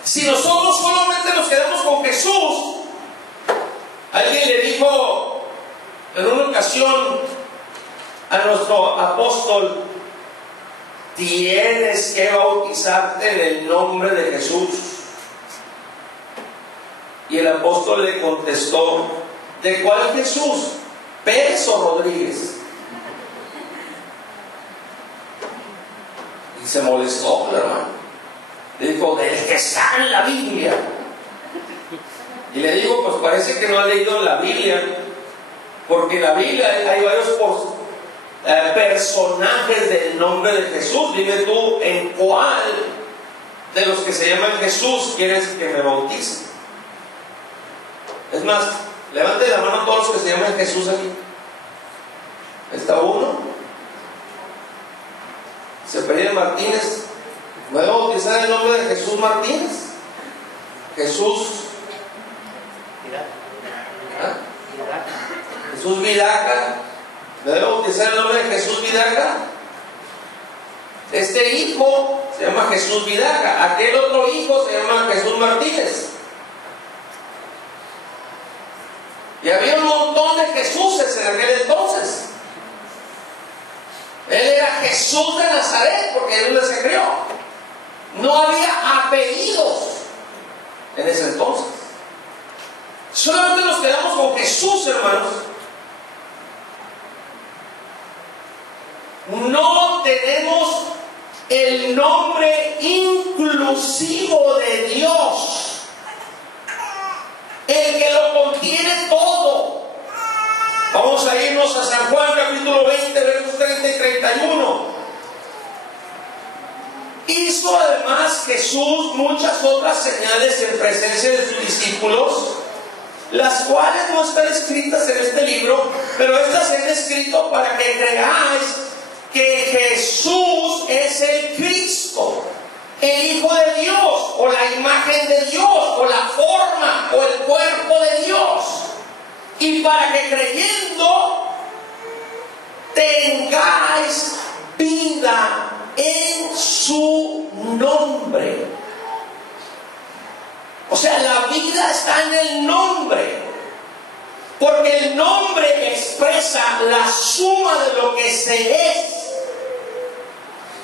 Si nosotros solamente nos quedamos con Jesús, alguien le dijo en una ocasión a nuestro apóstol: tienes que bautizarte en el nombre de Jesús. Y el apóstol le contestó: ¿de cuál Jesús? ¿Pérez o Rodríguez? Y se molestó, hermano. Le dijo: del que está en la Biblia. Y le digo: pues parece que no ha leído la Biblia, porque en la Biblia hay varios personajes del nombre de Jesús. Dime tú en cuál de los que se llaman Jesús quieres que me bautice? Es más, levante la mano a todos los que se llaman Jesús aquí. ¿Está uno? Seferino Martínez. ¿Me voy a bautizar el nombre de Jesús Martínez? Jesús. ¿Ah? Jesús Vidaca. ¿Me voy a bautizar el nombre de Jesús Vidaca? Este hijo se llama Jesús Vidaca. Aquel otro hijo se llama Jesús Martínez. Y había un montón de Jesuses en aquel entonces. Él era Jesús de Nazaret porque él no se crió. No había apellidos en ese entonces. Solamente nos quedamos con Jesús, hermanos. No tenemos el nombre inclusivo de Dios, el que lo contiene todo. Vamos a irnos a San Juan capítulo 20, versos 30 y 31. Hizo además Jesús muchas otras señales en presencia de sus discípulos, las cuales no están escritas en este libro, pero estas se han escrito para que creáis que Jesús es el Cristo, el Hijo de Dios, o la imagen de Dios, o la forma, o el cuerpo de Dios. Y para que creyendo tengáis vida en su nombre. O sea, la vida está en el nombre, porque el nombre expresa la suma de lo que se es.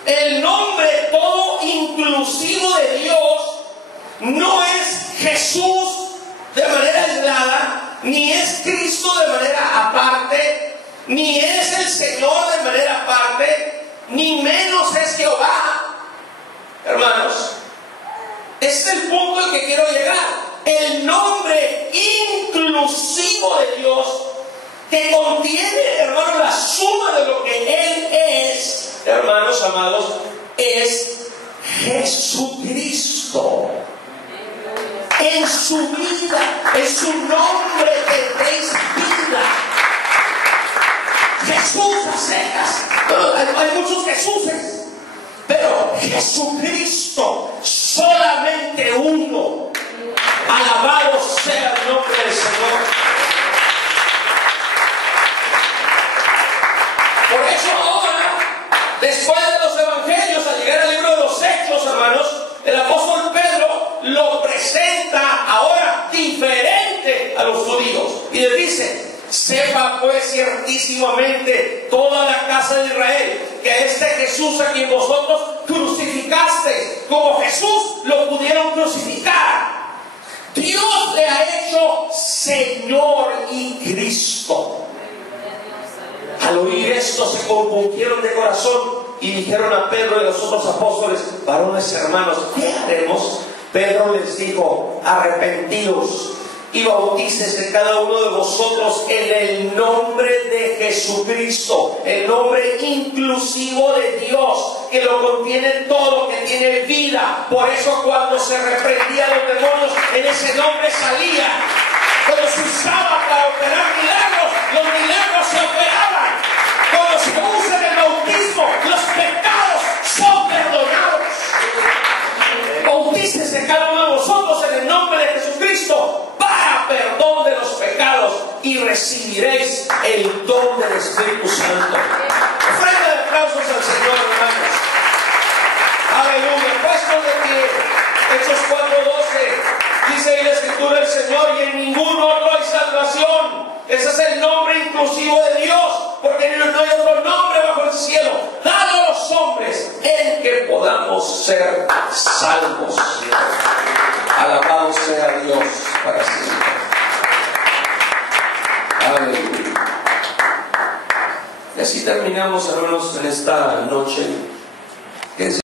El nombre todo inclusivo de Dios no es Jesús de manera aislada, ni es Cristo de manera aparte, ni es el Señor de manera aparte, ni menos es Jehová. Hermanos, este es el punto al que quiero llegar. El nombre inclusivo de Dios, que contiene, hermanos, la suma de lo que Él es, hermanos amados, es Jesucristo. En su vida, en su nombre tendréis vida. Jesús a secas. Hay muchos Jesuses, pero Jesucristo, solamente uno. Alabado sea el nombre del Señor. Por eso ahora, después de los evangelios, al llegar al libro de los Hechos, hermanos, el apóstol Pedro lo presenta ahora diferente a los judíos y le dice: sepa pues ciertísimamente toda la casa de Israel que este Jesús a quien vosotros crucificaste, como Jesús lo pudieron crucificar, Dios le ha hecho Señor y Cristo. Al oír esto se compungieron de corazón y dijeron a Pedro y a los otros apóstoles: varones hermanos, ¿qué haremos? Pedro les dijo: arrepentidos y bautícese cada uno de vosotros en el nombre de Jesucristo, el nombre inclusivo de Dios, que lo contiene todo, que tiene vida. Por eso cuando se reprendía a los demonios, en ese nombre salía. Cuando se usaba para operar milagros, los milagros se operaban. Cuando se usa en el bautismo, los pecados son perdonados. Bautícese cada uno de vosotros en el nombre de Jesucristo para perdón de los pecados y recibiréis el don del Espíritu Santo. Ofrenda de aplausos al Señor, hermanos. Aleluya. Puestos de pie. Hechos 4:12. Dice ahí la Escritura del Señor: y en ningún otro hay salvación. Ese es el nombre inclusivo de Dios, porque no hay otro nombre bajo el cielo dado a los hombres en que podamos ser salvos. Alabado sea Dios para siempre. Aleluya. Y así terminamos, hermanos, en esta noche.